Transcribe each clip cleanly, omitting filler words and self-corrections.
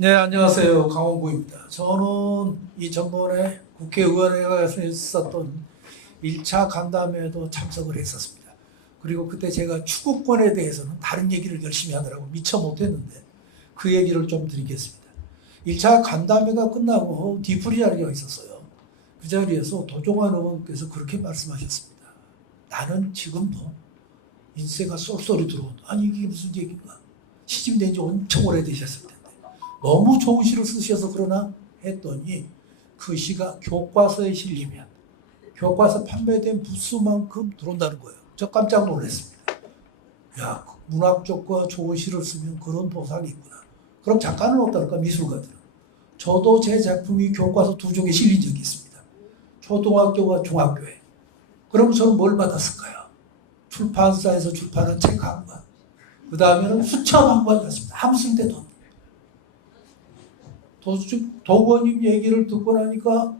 네, 안녕하세요. 강원구입니다. 저는 이 전번에 국회의원회관에서 있었던 1차 간담회에도 참석을 했었습니다. 그리고 그때 제가 추구권에 대해서는 다른 얘기를 열심히 하느라고 미처 못했는데 그 얘기를 좀 드리겠습니다. 1차 간담회가 끝나고 뒤풀이 자리가 있었어요. 그 자리에서 도종환 의원께서 그렇게 말씀하셨습니다. 나는 지금도 인세가 쏠쏠이 들어온다. 아니 이게 무슨 얘기인가. 시집된 지 엄청 오래되셨을 텐데 너무 좋은 시를 쓰셔서 그러나 했더니 그 시가 교과서에 실리면 교과서 판매된 부수만큼 들어온다는 거예요. 저 깜짝 놀랐습니다. 야, 문학적과 좋은 시를 쓰면 그런 보상이 있구나. 그럼 작가는 어떨까? 미술가들은. 저도 제 작품이 교과서 2종에 실린 적이 있습니다. 초등학교와 중학교에. 그럼 저는 뭘 받았을까요? 출판사에서 출판한 책 한 권. 그 다음에는 수첩 한 권 받습니다. 아무 쓸데도 없는. 도건님 얘기를 듣고 나니까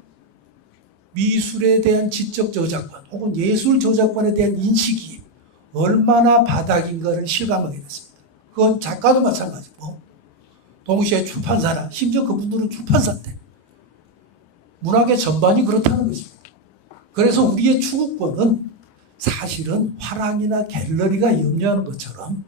미술에 대한 지적 저작권 혹은 예술 저작권에 대한 인식이 얼마나 바닥인가를 실감하게 됐습니다. 그건 작가도 마찬가지고 동시에 출판사나 심지어 그분들은 출판사인데 문학의 전반이 그렇다는 것입니다. 그래서 우리의 추구권은 사실은 화랑이나 갤러리가 염려하는 것처럼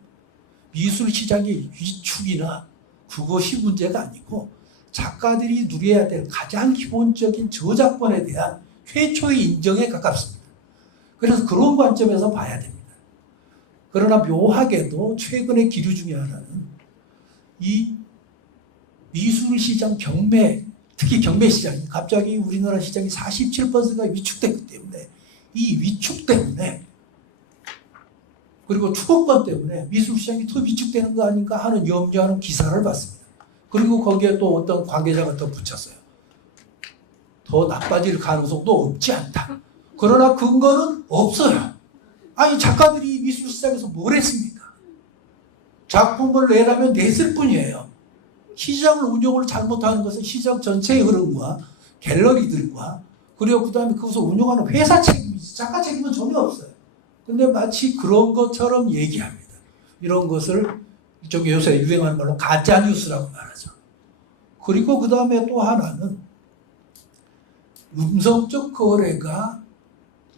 미술 시장의 위축이나 그것이 문제가 아니고 작가들이 누려야 될 가장 기본적인 저작권에 대한 최초의 인정에 가깝습니다. 그래서 그런 관점에서 봐야 됩니다. 그러나 묘하게도 최근의 기류 중에 하나는 이 미술 시장 경매, 특히 경매 시장이 갑자기 우리나라 시장이 47%가 위축됐기 때문에 이 위축 때문에 그리고 추구권 때문에 미술 시장이 더 위축되는 거 아닌가 하는 염려하는 기사를 봤습니다. 그리고 거기에 또 어떤 관계자가 더 붙였어요. 더 나빠질 가능성도 없지 않다. 그러나 근거는 없어요. 아니 작가들이 미술 시장에서 뭘 했습니까? 작품을 내라면 냈을 뿐이에요. 시장을 운영을 잘못하는 것은 시장 전체의 흐름과 갤러리들과 그리고 그 다음에 그것을 운영하는 회사 책임이지 작가 책임은 전혀 없어요. 근데 마치 그런 것처럼 얘기합니다. 이런 것을 이쪽에 요새 유행하는 말로 가짜뉴스라고 말하죠. 그리고 그 다음에 또 하나는 음성적 거래가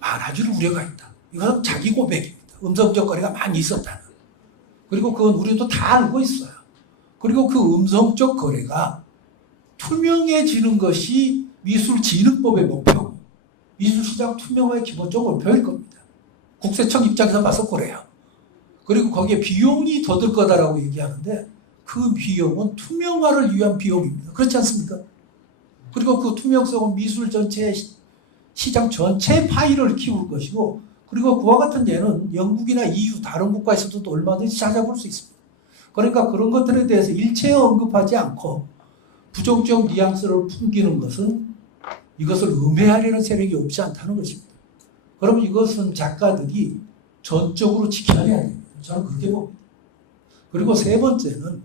많아질 우려가 있다. 이건 자기 고백입니다. 음성적 거래가 많이 있었다는. 그리고 그건 우리도 다 알고 있어요. 그리고 그 음성적 거래가 투명해지는 것이 미술진흥법의 목표고 미술시장 투명화의 기본적 목표일 겁니다. 국세청 입장에서 봐서 그래요. 그리고 거기에 비용이 더 들 거다라고 얘기하는데 그 비용은 투명화를 위한 비용입니다. 그렇지 않습니까? 그리고 그 투명성은 미술 전체 시장 전체 파이를 키울 것이고 그리고 그와 같은 예는 영국이나 EU 다른 국가에서도 얼마든지 찾아볼 수 있습니다. 그러니까 그런 것들에 대해서 일체 언급하지 않고 부정적 뉘앙스를 풍기는 것은 이것을 음해하려는 세력이 없지 않다는 것입니다. 그럼 이것은 작가들이 전적으로 지켜야 됩니다. 저는 그렇게 봅니다. 그리고 세 번째는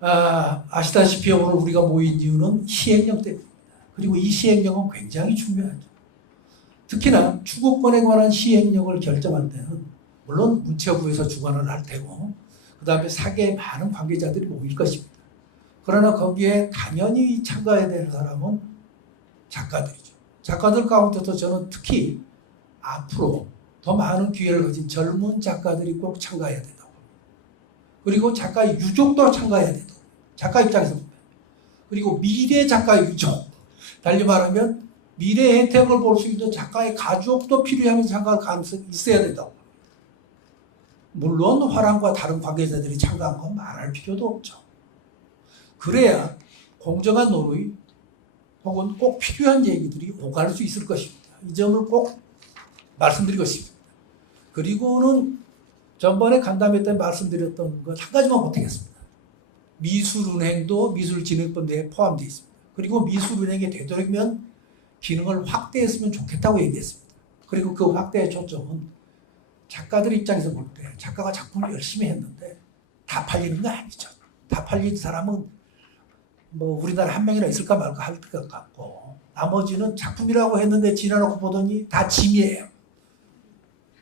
아시다시피 오늘 우리가 모인 이유는 시행령 때문입니다. 그리고 이 시행령은 굉장히 중요하죠. 특히나 추구권에 관한 시행령을 결정할 때는 물론 문체부에서 주관을 할 테고 그 다음에 사계의 많은 관계자들이 모일 것입니다. 그러나 거기에 당연히 참가해야 되는 사람은 작가들이죠. 작가들 가운데서 저는 특히 앞으로 더 많은 기회를 가진 젊은 작가들이 꼭 참가해야 된다고. 그리고 작가의 유족도 참가해야 된다고. 작가 입장에서 보면. 그리고 미래 작가의 유족. 달리 말하면 미래 혜택을 볼 수 있는 작가의 가족도 필요하면 참가할 가능성이 있어야 된다고. 물론 화랑과 다른 관계자들이 참가한 건 말할 필요도 없죠. 그래야 공정한 논의 혹은 꼭 필요한 얘기들이 오갈 수 있을 것입니다. 이 점을 꼭 말씀드리고 싶습니다. 그리고는 전번에 간담회 때 말씀드렸던 것 한 가지만 못하겠습니다. 미술은행도 미술진흥법 내에 포함되어 있습니다. 그리고 미술은행이 되도록이면 기능을 확대했으면 좋겠다고 얘기했습니다. 그리고 그 확대의 초점은 작가들 입장에서 볼 때 작가가 작품을 열심히 했는데 다 팔리는 거 아니죠. 다 팔린 사람은 뭐 우리나라 한 명이나 있을까 말까 할 것 같고 나머지는 작품이라고 했는데 지나놓고 보더니 다 짐이에요.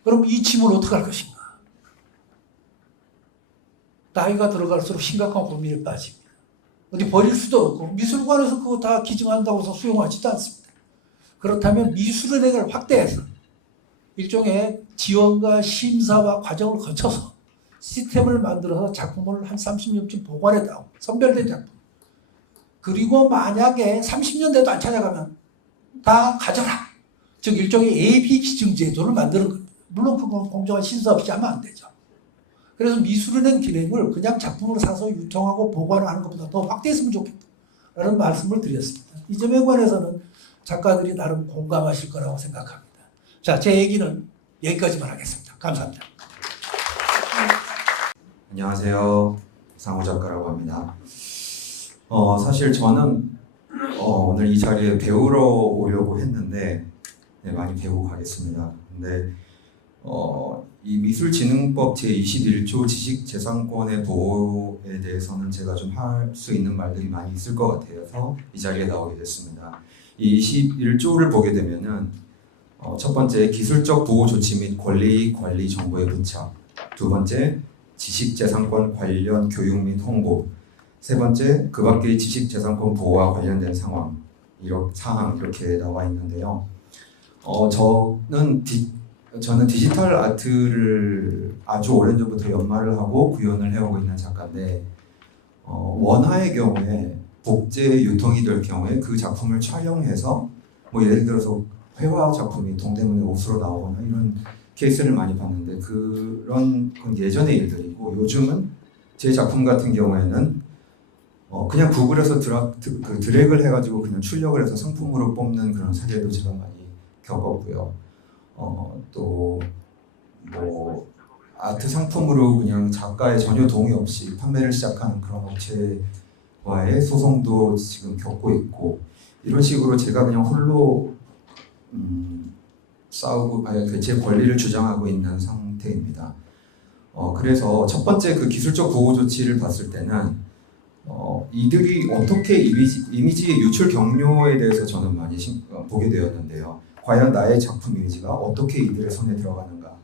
그럼 이 짐을 어떻게 할 것인가? 나이가 들어갈수록 심각한 고민에 빠집니다. 어디 버릴 수도 없고 미술관에서 그거 다 기증한다고 해서 수용하지도 않습니다. 그렇다면 미술은행을 확대해서 일종의 지원과 심사와 과정을 거쳐서 시스템을 만들어서 작품을 한 30년쯤 보관했다고 선별된 작품. 그리고 만약에 30년 돼도 안 찾아가면 다 가져라. 즉 일종의 AB 기증 제도를 만드는 겁니다. 물론 그건 공정한 심사 없이 하면 안 되죠. 그래서 미술은행 기능을 그냥 작품을 사서 유통하고 보관하는 것보다 더 확대했으면 좋겠다라는 말씀을 드렸습니다. 이 점에 관해서는 작가들이 나름 공감하실 거라고 생각합니다. 자, 제 얘기는 여기까지만 하겠습니다. 감사합니다. 안녕하세요. 상호 작가라고 합니다. 사실 저는 오늘 이 자리에 배우러 오려고 했는데 많이 배우고 가겠습니다. 근데 이 미술진흥법 제21조 지식재산권의 보호에 대해서는 제가 좀 할 수 있는 말들이 많이 있을 것 같아서 이 자리에 나오게 됐습니다. 이 21조를 보게 되면은 첫 번째 기술적 보호 조치 및 권리 관리 정보의 부착, 두 번째 지식재산권 관련 교육 및 홍보, 세 번째 그 밖의 지식재산권 보호와 관련된 사항 이렇게 나와 있는데요. 저는 디지털 아트를 아주 오랜 전부터 연마를 하고 구현을 해오고 있는 작가인데 원화의 경우에 복제 유통이 될 경우에 그 작품을 촬영해서 뭐 예를 들어서 회화 작품이 동대문에 옷으로 나오거나 이런 케이스를 많이 봤는데 그런 건 예전의 일들이고 요즘은 제 작품 같은 경우에는 그냥 구글에서 드래그를 해가지고 그냥 출력을 해서 상품으로 뽑는 그런 사례도 제가 많이 겪었고요. 또 뭐 아트 상품으로 그냥 작가의 전혀 동의 없이 판매를 시작하는 그런 업체와의 소송도 지금 겪고 있고 이런 식으로 제가 그냥 홀로 싸우고 제 권리를 주장하고 있는 상태입니다. 그래서 첫 번째 그 기술적 보호 조치를 봤을 때는 이들이 어떻게 이미지의 유출 경로에 대해서 저는 많이 보게 되었는데요. 과연 나의 작품 이미지가 어떻게 이들의 손에 들어가는가?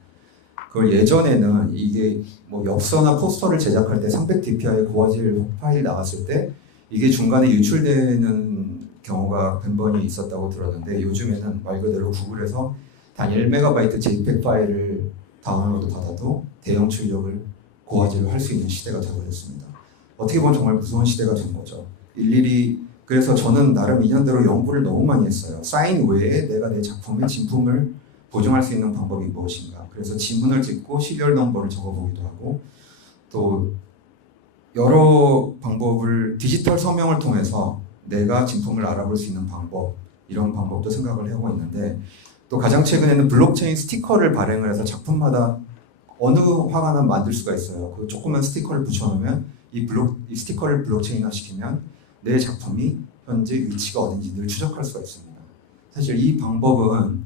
그걸 예전에는 이게 뭐 엽서나 포스터를 제작할 때 300dpi의 고화질 파일이 나왔을 때 이게 중간에 유출되는 경우가 빈번히 있었다고 들었는데 요즘에는 말 그대로 구글에서 단 1MB JPEG 파일을 다운로드 받아도 대형 출력을 고화질로 할 수 있는 시대가 되어버렸습니다. 어떻게 보면 정말 무서운 시대가 된 거죠. 그래서 저는 나름 2년대로 연구를 너무 많이 했어요. 사인 외에 내가 내 작품의 진품을 보증할 수 있는 방법이 무엇인가. 그래서 지문을 찍고 시리얼 넘버를 적어보기도 하고 또 여러 방법을 디지털 서명을 통해서 내가 진품을 알아볼 수 있는 방법 이런 방법도 생각을 하고 있는데 또 가장 최근에는 블록체인 스티커를 발행을 해서 작품마다 어느 화가나 만들 수가 있어요. 그 조그만 스티커를 붙여놓으면 이 스티커를 블록체인화 시키면 내 작품이 현재 위치가 어딘지 늘 추적할 수가 있습니다. 사실 이 방법은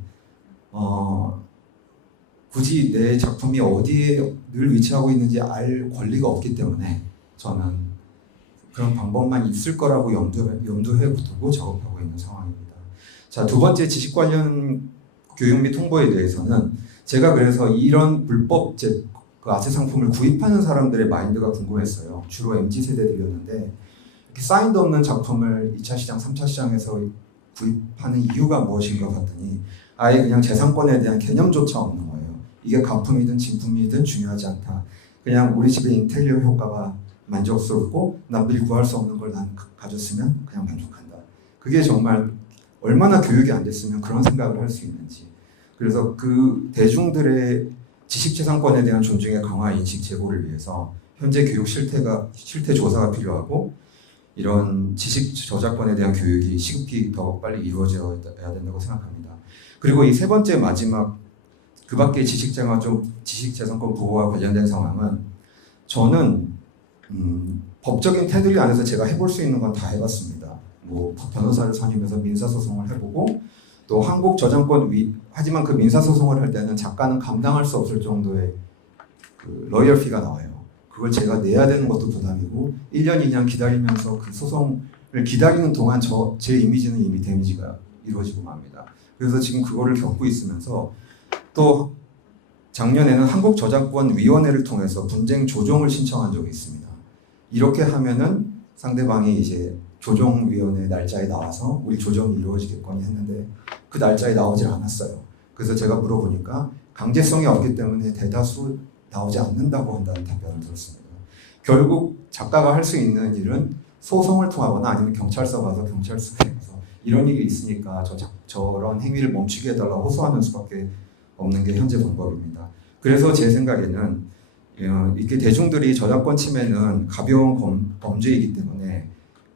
굳이 내 작품이 어디에 늘 위치하고 있는지 알 권리가 없기 때문에 저는 그런 방법만 있을 거라고 염두에 두고 작업하고 있는 상황입니다. 자, 두 번째 지식 관련 교육 및 홍보에 대해서는 제가 그래서 이런 불법 그 아트 상품을 구입하는 사람들의 마인드가 궁금했어요. 주로 MZ세대들이었는데 이렇게 사인도 없는 작품을 2차 시장, 3차 시장에서 구입하는 이유가 무엇인가 봤더니 아예 그냥 재산권에 대한 개념조차 없는 거예요. 이게 가품이든 진품이든 중요하지 않다. 그냥 우리 집의 인테리어 효과가 만족스럽고 남들이 구할 수 없는 걸 난 가졌으면 그냥 만족한다. 그게 정말 얼마나 교육이 안 됐으면 그런 생각을 할 수 있는지. 그래서 그 대중들의 지식재산권에 대한 존중의 강화 인식 제고를 위해서 현재 교육 실태 조사가 필요하고 이런 지식 저작권에 대한 교육이 시급히 더 빨리 이루어져야 된다고 생각합니다. 그리고 이 세 번째 마지막 그 밖의 지식재산권 보호와 관련된 상황은 저는 법적인 테두리 안에서 제가 해볼 수 있는 건 다 해봤습니다. 뭐 변호사를 선임해서 민사소송을 해보고 또 하지만 그 민사소송을 할 때는 작가는 감당할 수 없을 정도의 그 로열피가 나와요. 그걸 제가 내야 되는 것도 부담이고 1년, 2년 기다리면서 그 소송을 기다리는 동안 제 이미지는 이미 데미지가 이루어지고 맙니다. 그래서 지금 그거를 겪고 있으면서 또 작년에는 한국저작권위원회를 통해서 분쟁 조정을 신청한 적이 있습니다. 이렇게 하면은 상대방이 이제 조정위원회 날짜에 나와서 우리 조정이 이루어지겠거니 했는데 그 날짜에 나오질 않았어요. 그래서 제가 물어보니까 강제성이 없기 때문에 대다수 나오지 않는다고 한다는 답변을 들었습니다. 결국 작가가 할 수 있는 일은 소송을 통하거나 아니면 경찰서 가서 경찰서에 가서 이런 일이 있으니까 저런 행위를 멈추게 해달라고 호소하는 수밖에 없는 게 현재 방법입니다. 그래서 제 생각에는 이렇게 대중들이 저작권 침해는 가벼운 범죄이기 때문에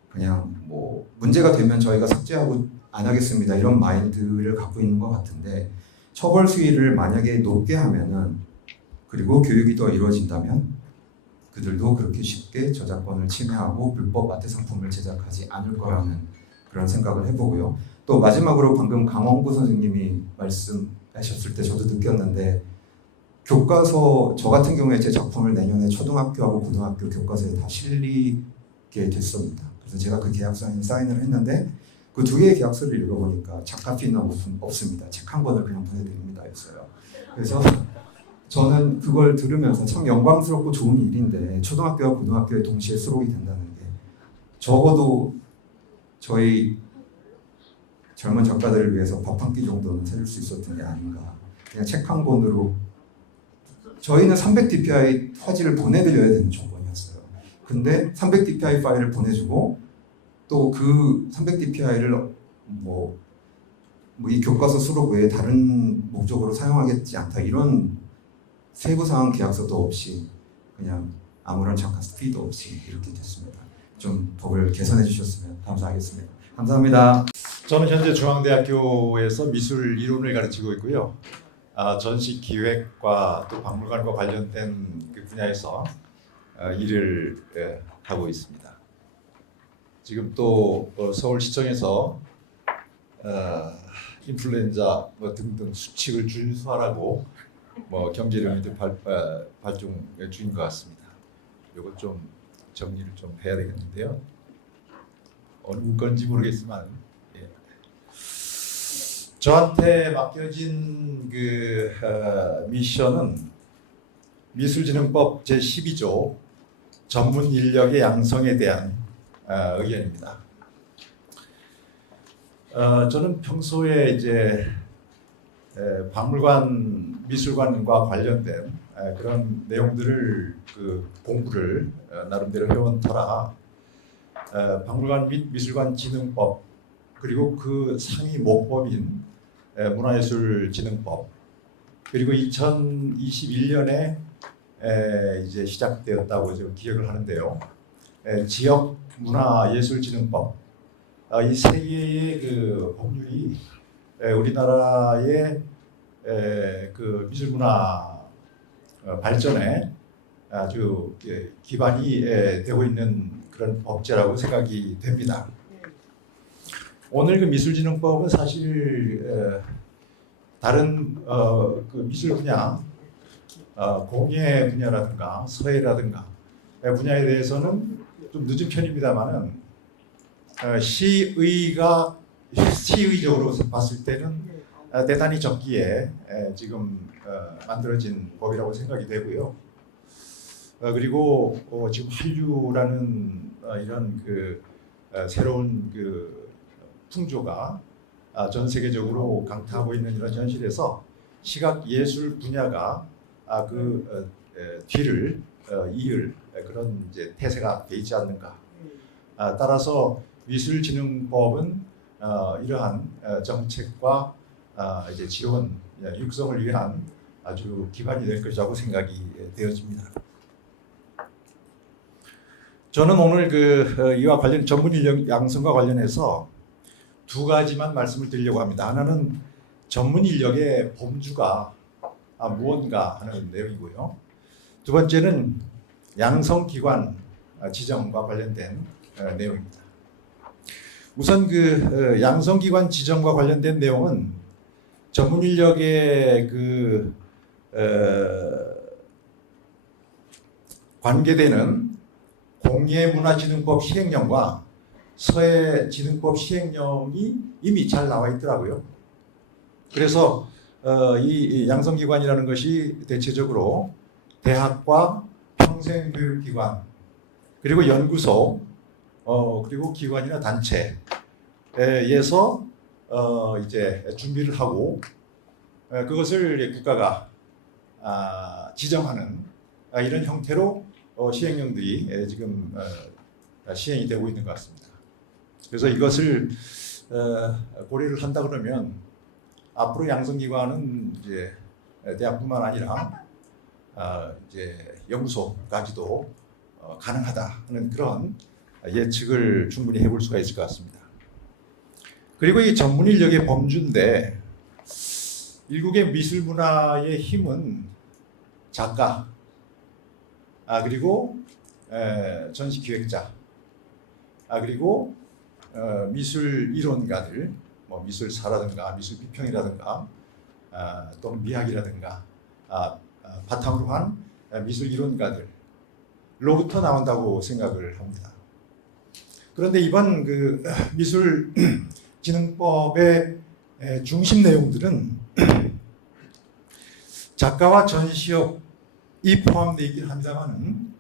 그냥 뭐 문제가 되면 저희가 삭제하고 안 하겠습니다 이런 마인드를 갖고 있는 것 같은데 처벌 수위를 만약에 높게 하면은 그리고 교육이 더 이루어진다면 그들도 그렇게 쉽게 저작권을 침해하고 불법 아트 상품을 제작하지 않을 거라는 그런 생각을 해보고요. 또 마지막으로 방금 강원구 선생님이 말씀하셨을 때 저도 느꼈는데 교과서 저 같은 경우에 제 작품을 내년에 초등학교하고 고등학교 교과서에 다 실리게 됐습니다. 그래서 제가 그 계약서에 사인을 했는데 그 두 개의 계약서를 읽어보니까 작가 피는 없습니다. 책 한 권을 그냥 보내드립니다 했어요. 그래서 저는 그걸 들으면서 참 영광스럽고 좋은 일인데 초등학교와 고등학교에 동시에 수록이 된다는 게 적어도 저희 젊은 작가들을 위해서 밥 한 끼 정도는 사줄 수 있었던 게 아닌가. 그냥 책 한 권으로 저희는 300dpi 화질을 보내드려야 되는 조건이었어요. 근데 300dpi 파일을 보내주고 또 그 300dpi를 이 교과서 수록 외에 다른 목적으로 사용하겠지 않다 이런 세부사항 계약서도 없이 그냥 아무런 작가스 피도 없이 이렇게 됐습니다. 좀 법을 개선해 주셨으면 감사하겠습니다. 감사합니다. 저는 현재 중앙대학교에서 미술 이론을 가르치고 있고요. 전시 기획과 또 박물관과 관련된 그 분야에서 일을 하고 있습니다. 지금 또 서울시청에서 인플루엔자 등등 수칙을 준수하라고 경제령이 발중 중인 것 같습니다. 이거 좀 정리를 좀 해야 되겠는데요. 어느 문건인지 모르겠지만 저한테 맡겨진 그 미션은 미술진흥법 제12조 전문 인력의 양성에 대한 의견입니다. 저는 평소에 이제 박물관, 미술관과 관련된 그런 내용들을 그 공부를 나름대로 해온 터라 박물관 및 미술관 진흥법 그리고 그 상위 모법인 문화예술진흥법 그리고 2021년에 이제 시작되었다고 저 기억을 하는데요. 지역 문화예술진흥법 이 세 개의 그 법률이 우리나라의 그 미술문화 발전에 아주 기반이 되고 있는 그런 법제라고 생각이 됩니다. 오늘 그 미술진흥법은 사실 다른 그 미술 분야, 공예 분야라든가 서예라든가 분야에 대해서는 좀 늦은 편입니다만은 시의적으로 봤을 때는 대단히 적기에 지금 만들어진 법이라고 생각이 되고요. 그리고 지금 한류라는 이런 그 새로운 그 풍조가 전 세계적으로 강타하고 있는 이런 현실에서 시각 예술 분야가 그 뒤를 이을 그런 이제 태세가 돼 있지 않는가. 따라서 미술진흥법은 이러한 정책과 이제 지원 육성을 위한 아주 기반이 될 것이라고 생각이 되어집니다. 저는 오늘 그 이와 관련 전문 인력 양성과 관련해서 두 가지만 말씀을 드리려고 합니다. 하나는 전문 인력의 범주가 무언가 하는 내용이고요. 두 번째는 양성기관 지정과 관련된 내용입니다. 우선 그 양성기관 지정과 관련된 내용은 전문 인력의 그 관계되는 공예문화진흥법 시행령과 서예진흥법 시행령이 이미 잘 나와 있더라고요. 그래서 이 양성기관이라는 것이 대체적으로 대학과 평생교육기관 그리고 연구소 그리고 기관이나 단체에서 이제 준비를 하고 그것을 국가가 지정하는 이런 형태로 시행령들이 지금 시행이 되고 있는 것 같습니다. 그래서 이것을 고려를 한다 그러면 앞으로 양성기관은 이제 대학뿐만 아니라 이제 연구소까지도 가능하다는 그런 예측을 충분히 해볼 수가 있을 것 같습니다. 그리고 이 전문 인력의 범주인데 일국의 미술 문화의 힘은 작가, 그리고 전시 기획자, 그리고 미술 이론가들, 뭐 미술사라든가 미술 비평이라든가 또는 미학이라든가 바탕으로 한 미술 이론가들로부터 나온다고 생각을 합니다. 그런데 이번 그 미술진흥법의 중심 내용들은 작가와 전시업이 포함되어 있긴 합니다만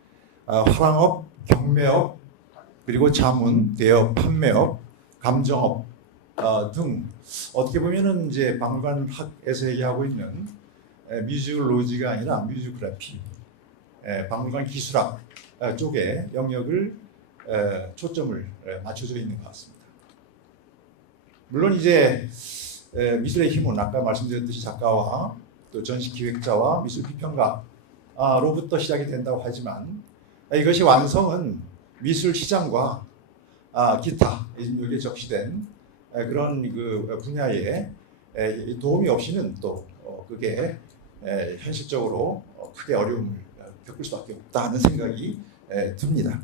화랑업, 경매업, 그리고 자문, 대업, 판매업, 감정업 등 어떻게 보면은 이제 박물관학에서 얘기하고 있는 뮤지올로지가 아니라 뮤지오그래피, 박물관 기술학 쪽에 영역을 초점을 맞춰져 있는 것 같습니다. 물론 이제 미술의 힘은 아까 말씀드렸듯이 작가와 또 전시 기획자와 미술 비평가로부터 시작이 된다고 하지만 이것이 완성은 미술 시장과 기타 여기에 적시된 그런 그 분야에 도움이 없이는 또 그게 현실적으로 크게 어려움을 겪을 수밖에 없다는 생각이 듭니다.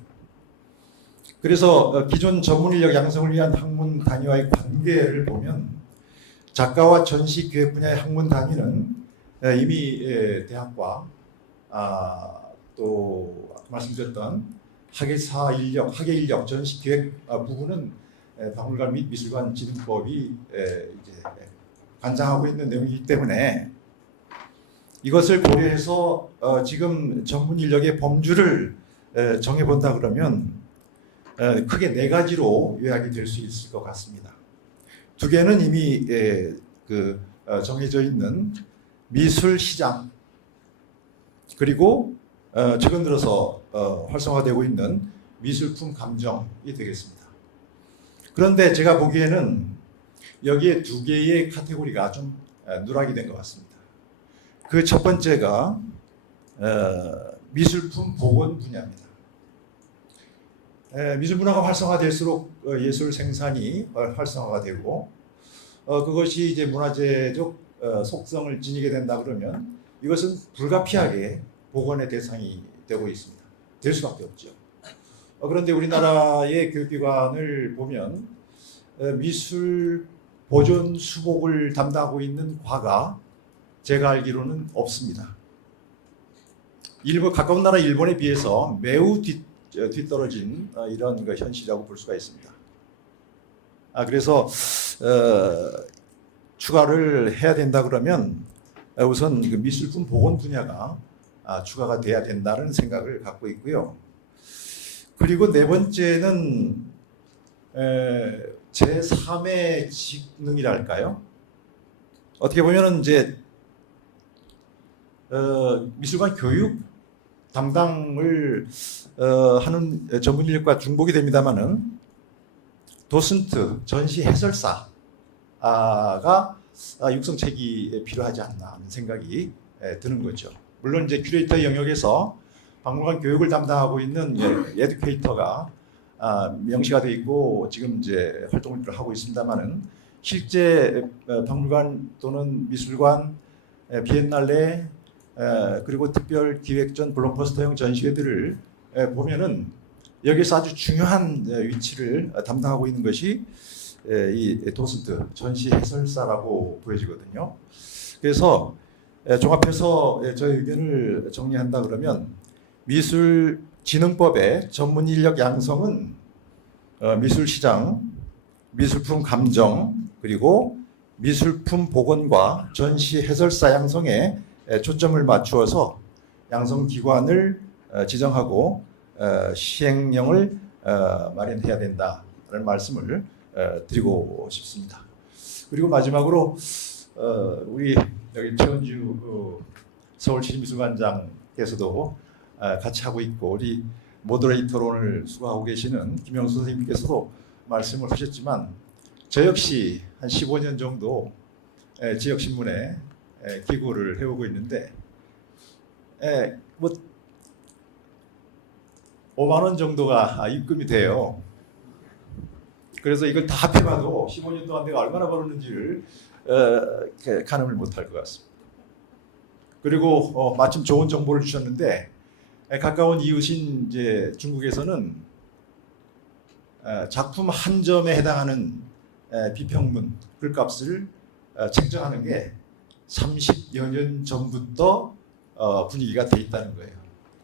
그래서 기존 전문 인력 양성을 위한 학문 단위와의 관계를 보면 작가와 전시 기획 분야의 학문 단위는 이미 대학과 또 아까 말씀드렸던 학예사 인력, 학예 인력, 전시 기획 부분은 박물관 및 미술관 진흥법이 이제 관장하고 있는 내용이기 때문에 이것을 고려해서 지금 전문 인력의 범주를 정해본다 그러면 크게 4가지로 요약이 될 수 있을 것 같습니다. 2개는 이미 정해져 있는 미술 시장, 그리고 최근 들어서 활성화되고 있는 미술품 감정이 되겠습니다. 그런데 제가 보기에는 여기에 2개의 카테고리가 좀 누락이 된 것 같습니다. 그 첫 번째가 미술품 복원 분야입니다. 미술 문화가 활성화될수록 예술 생산이 활성화가 되고 그것이 이제 문화재적 속성을 지니게 된다 그러면 이것은 불가피하게 복원의 대상이 되고 있습니다. 될 수밖에 없죠. 그런데 우리나라의 교육기관을 보면 미술 보존 수복을 담당하고 있는 과가 제가 알기로는 없습니다. 가까운 나라 일본에 비해서 매우 뒤떨어진 이런 현실이라고 볼 수가 있습니다. 그래서 추가를 해야 된다 그러면 우선 미술품 복원 분야가 추가가 돼야 된다는 생각을 갖고 있고요. 그리고 4번째는 제3의 직능이랄까요? 어떻게 보면은 이제 미술관 교육 담당을 하는 전문 인력과 중복이 됩니다만은 도슨트, 전시 해설사가 육성책이 필요하지 않나 하는 생각이 드는 거죠. 물론 이제 큐레이터 영역에서 박물관 교육을 담당하고 있는 에듀케이터가 명시가 되어 있고 지금 이제 활동을 하고 있습니다만은 실제 박물관 또는 미술관, 비엔날레 그리고 특별 기획전 블록버스터형 전시회들을 보면은 여기서 아주 중요한 위치를 담당하고 있는 것이 이 도슨트 전시 해설사라고 보여지거든요. 그래서 종합해서 저의 의견을 정리한다 그러면 미술진흥법의 전문 인력 양성은 미술시장, 미술품 감정, 그리고 미술품 복원과 전시 해설사 양성에 초점을 맞추어서 양성기관을 지정하고 시행령을 마련해야 된다는 말씀을 드리고 싶습니다. 그리고 마지막으로 우리 여기 최원주 서울시립미술관장께서도 같이 하고 있고 우리 모더레이터로 오늘 수고하고 계시는 김영수 선생님께서도 말씀을 하셨지만 저 역시 한 15년 정도 지역신문에 기고를 해오고 있는데 뭐 5만 원 정도가 입금이 돼요. 그래서 이걸 다 합해봐도 15년 동안 내가 얼마나 벌었는지를 가늠을 못할 것 같습니다. 그리고 마침 좋은 정보를 주셨는데 가까운 이웃인 이제 중국에서는 작품 한 점에 해당하는 비평문 글값을 책정하는 게 30여 년 전부터 분위기가 돼 있다는 거예요.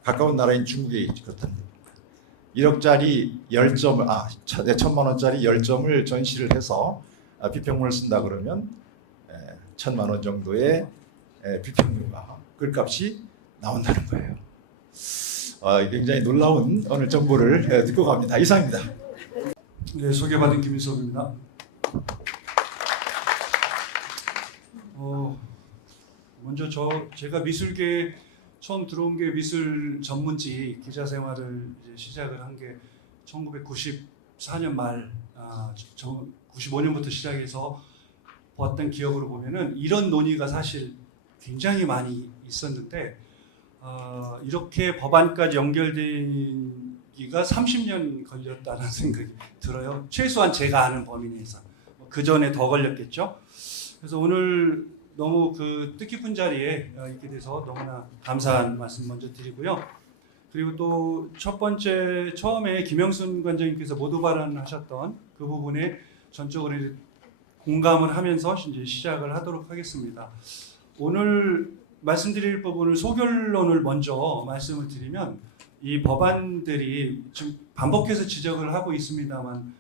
가까운 나라인 중국에 그렇답니다. 1억짜리 10점, 1,000만 원짜리 10점을 전시를 해서 비평문을 쓴다 그러면 1,000만 원 정도의 비평문과 글값이 나온다는 거예요. 굉장히 놀라운 오늘 정보를 듣고 갑니다. 이상입니다. 네, 소개받은 김인섭입니다. 먼저 제가 미술계에 처음 들어온 게 미술 전문지 기자 생활을 이제 시작을 한 게 1994년 말, 95년부터 시작해서 봤던 기억으로 보면은 이런 논의가 사실 굉장히 많이 있었는데 이렇게 법안까지 연결되기가 30년 걸렸다는 생각이 들어요. 최소한 제가 아는 범위 내에서. 그 전에 더 걸렸겠죠. 그래서 오늘 너무 그 뜻깊은 자리에 있게 돼서 너무나 감사한 말씀 먼저 드리고요. 그리고 또 첫 번째 처음에 김영순 관장님께서 모두 발언하셨던 그 부분에 전적으로 공감을 하면서 이제 시작을 하도록 하겠습니다. 오늘 말씀드릴 부분을 소결론을 먼저 말씀을 드리면 이 법안들이 지금 반복해서 지적을 하고 있습니다만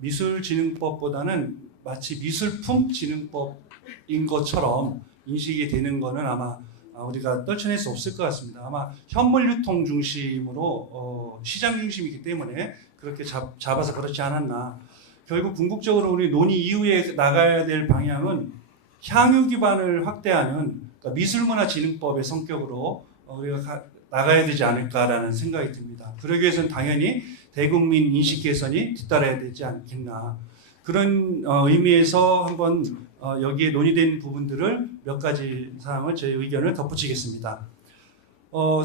미술진흥법보다는 마치 미술품진흥법인 것처럼 인식이 되는 거는 아마 우리가 떨쳐낼 수 없을 것 같습니다. 아마 현물유통 중심으로 시장 중심이기 때문에 그렇게 잡아서 그렇지 않았나. 결국 궁극적으로 우리 논의 이후에 나가야 될 방향은 향유 기반을 확대하는 그러니까 미술문화진흥법의 성격으로 우리가 나가야 되지 않을까라는 생각이 듭니다. 그러기 위해서는 당연히 대국민 인식 개선이 뒤따라야 되지 않겠나. 그런 의미에서 한번 여기에 논의된 부분들을 몇 가지 사항을 제 의견을 덧붙이겠습니다.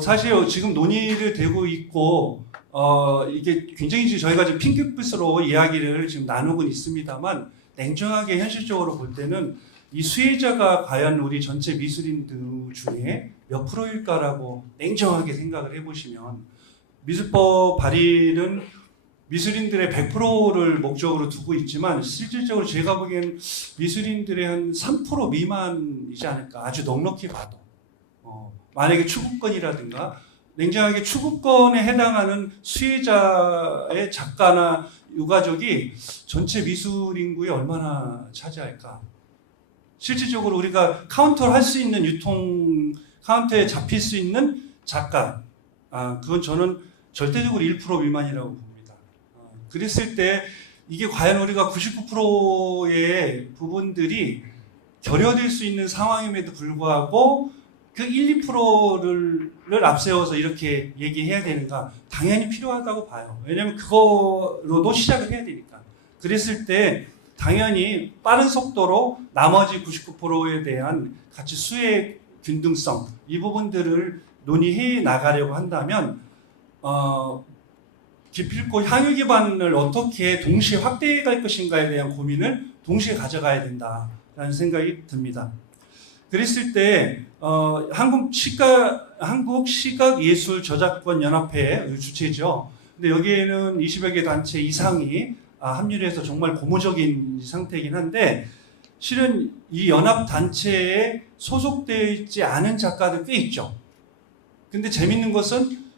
사실 지금 논의를 되고 있고 이게 굉장히 저희가 지금 핑크빛으로 이야기를 지금 나누고 있습니다만 냉정하게 현실적으로 볼 때는 이 수혜자가 과연 우리 전체 미술인들 중에 몇 프로일까라고 냉정하게 생각을 해보시면 미술법 발의는 미술인들의 100%를 목적으로 두고 있지만 실질적으로 제가 보기엔 미술인들의 한 3% 미만이지 않을까 아주 넉넉히 봐도 만약에 추구권이라든가 냉정하게 추구권에 해당하는 수혜자의 작가나 유가족이 전체 미술 인구에 얼마나 차지할까 실질적으로 우리가 카운터를 할 수 있는 유통 카운터에 잡힐 수 있는 작가 그건 저는 절대적으로 1% 미만이라고 봅니다. 그랬을 때 이게 과연 우리가 99%의 부분들이 결여될 수 있는 상황임에도 불구하고 그 1, 2%를 앞세워서 이렇게 얘기해야 되는가? 당연히 필요하다고 봐요. 왜냐하면 그거로도 시작을 해야 되니까. 그랬을 때 당연히 빠른 속도로 나머지 99%에 대한 가치 수의 균등성 이 부분들을 논의해 나가려고 한다면 기필코 향유 기반을 어떻게 동시에 확대해 갈 것인가에 대한 고민을 동시에 가져가야 된다라는 생각이 듭니다. 그랬을 때 한국 시각 예술 저작권 연합회 주체죠. 근데 여기에는 20여 개 단체 이상이 합류를 해서 정말 고무적인 상태이긴 한데 실은 이 연합 단체에 소속되어 있지 않은 작가들 꽤 있죠. 근데 재밌는 것은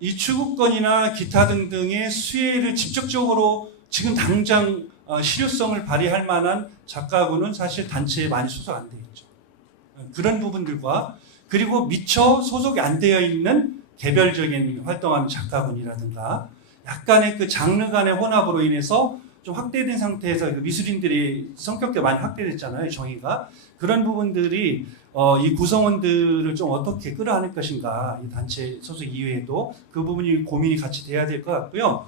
이 추구권이나 기타 등등의 수혜를 직접적으로 지금 당장 실효성을 발휘할 만한 작가군은 사실 단체에 많이 소속 안 되어 있죠. 그런 부분들과 그리고 미처 소속이 안 되어 있는 개별적인 활동하는 작가군이라든가 약간의 그 장르 간의 혼합으로 인해서 좀 확대된 상태에서 그 미술인들이 성격도 많이 확대됐잖아요, 정의가. 그런 부분들이 이 구성원들을 좀 어떻게 끌어안을 것인가, 이 단체 소속 이외에도 그 부분이 고민이 같이 돼야 될 것 같고요.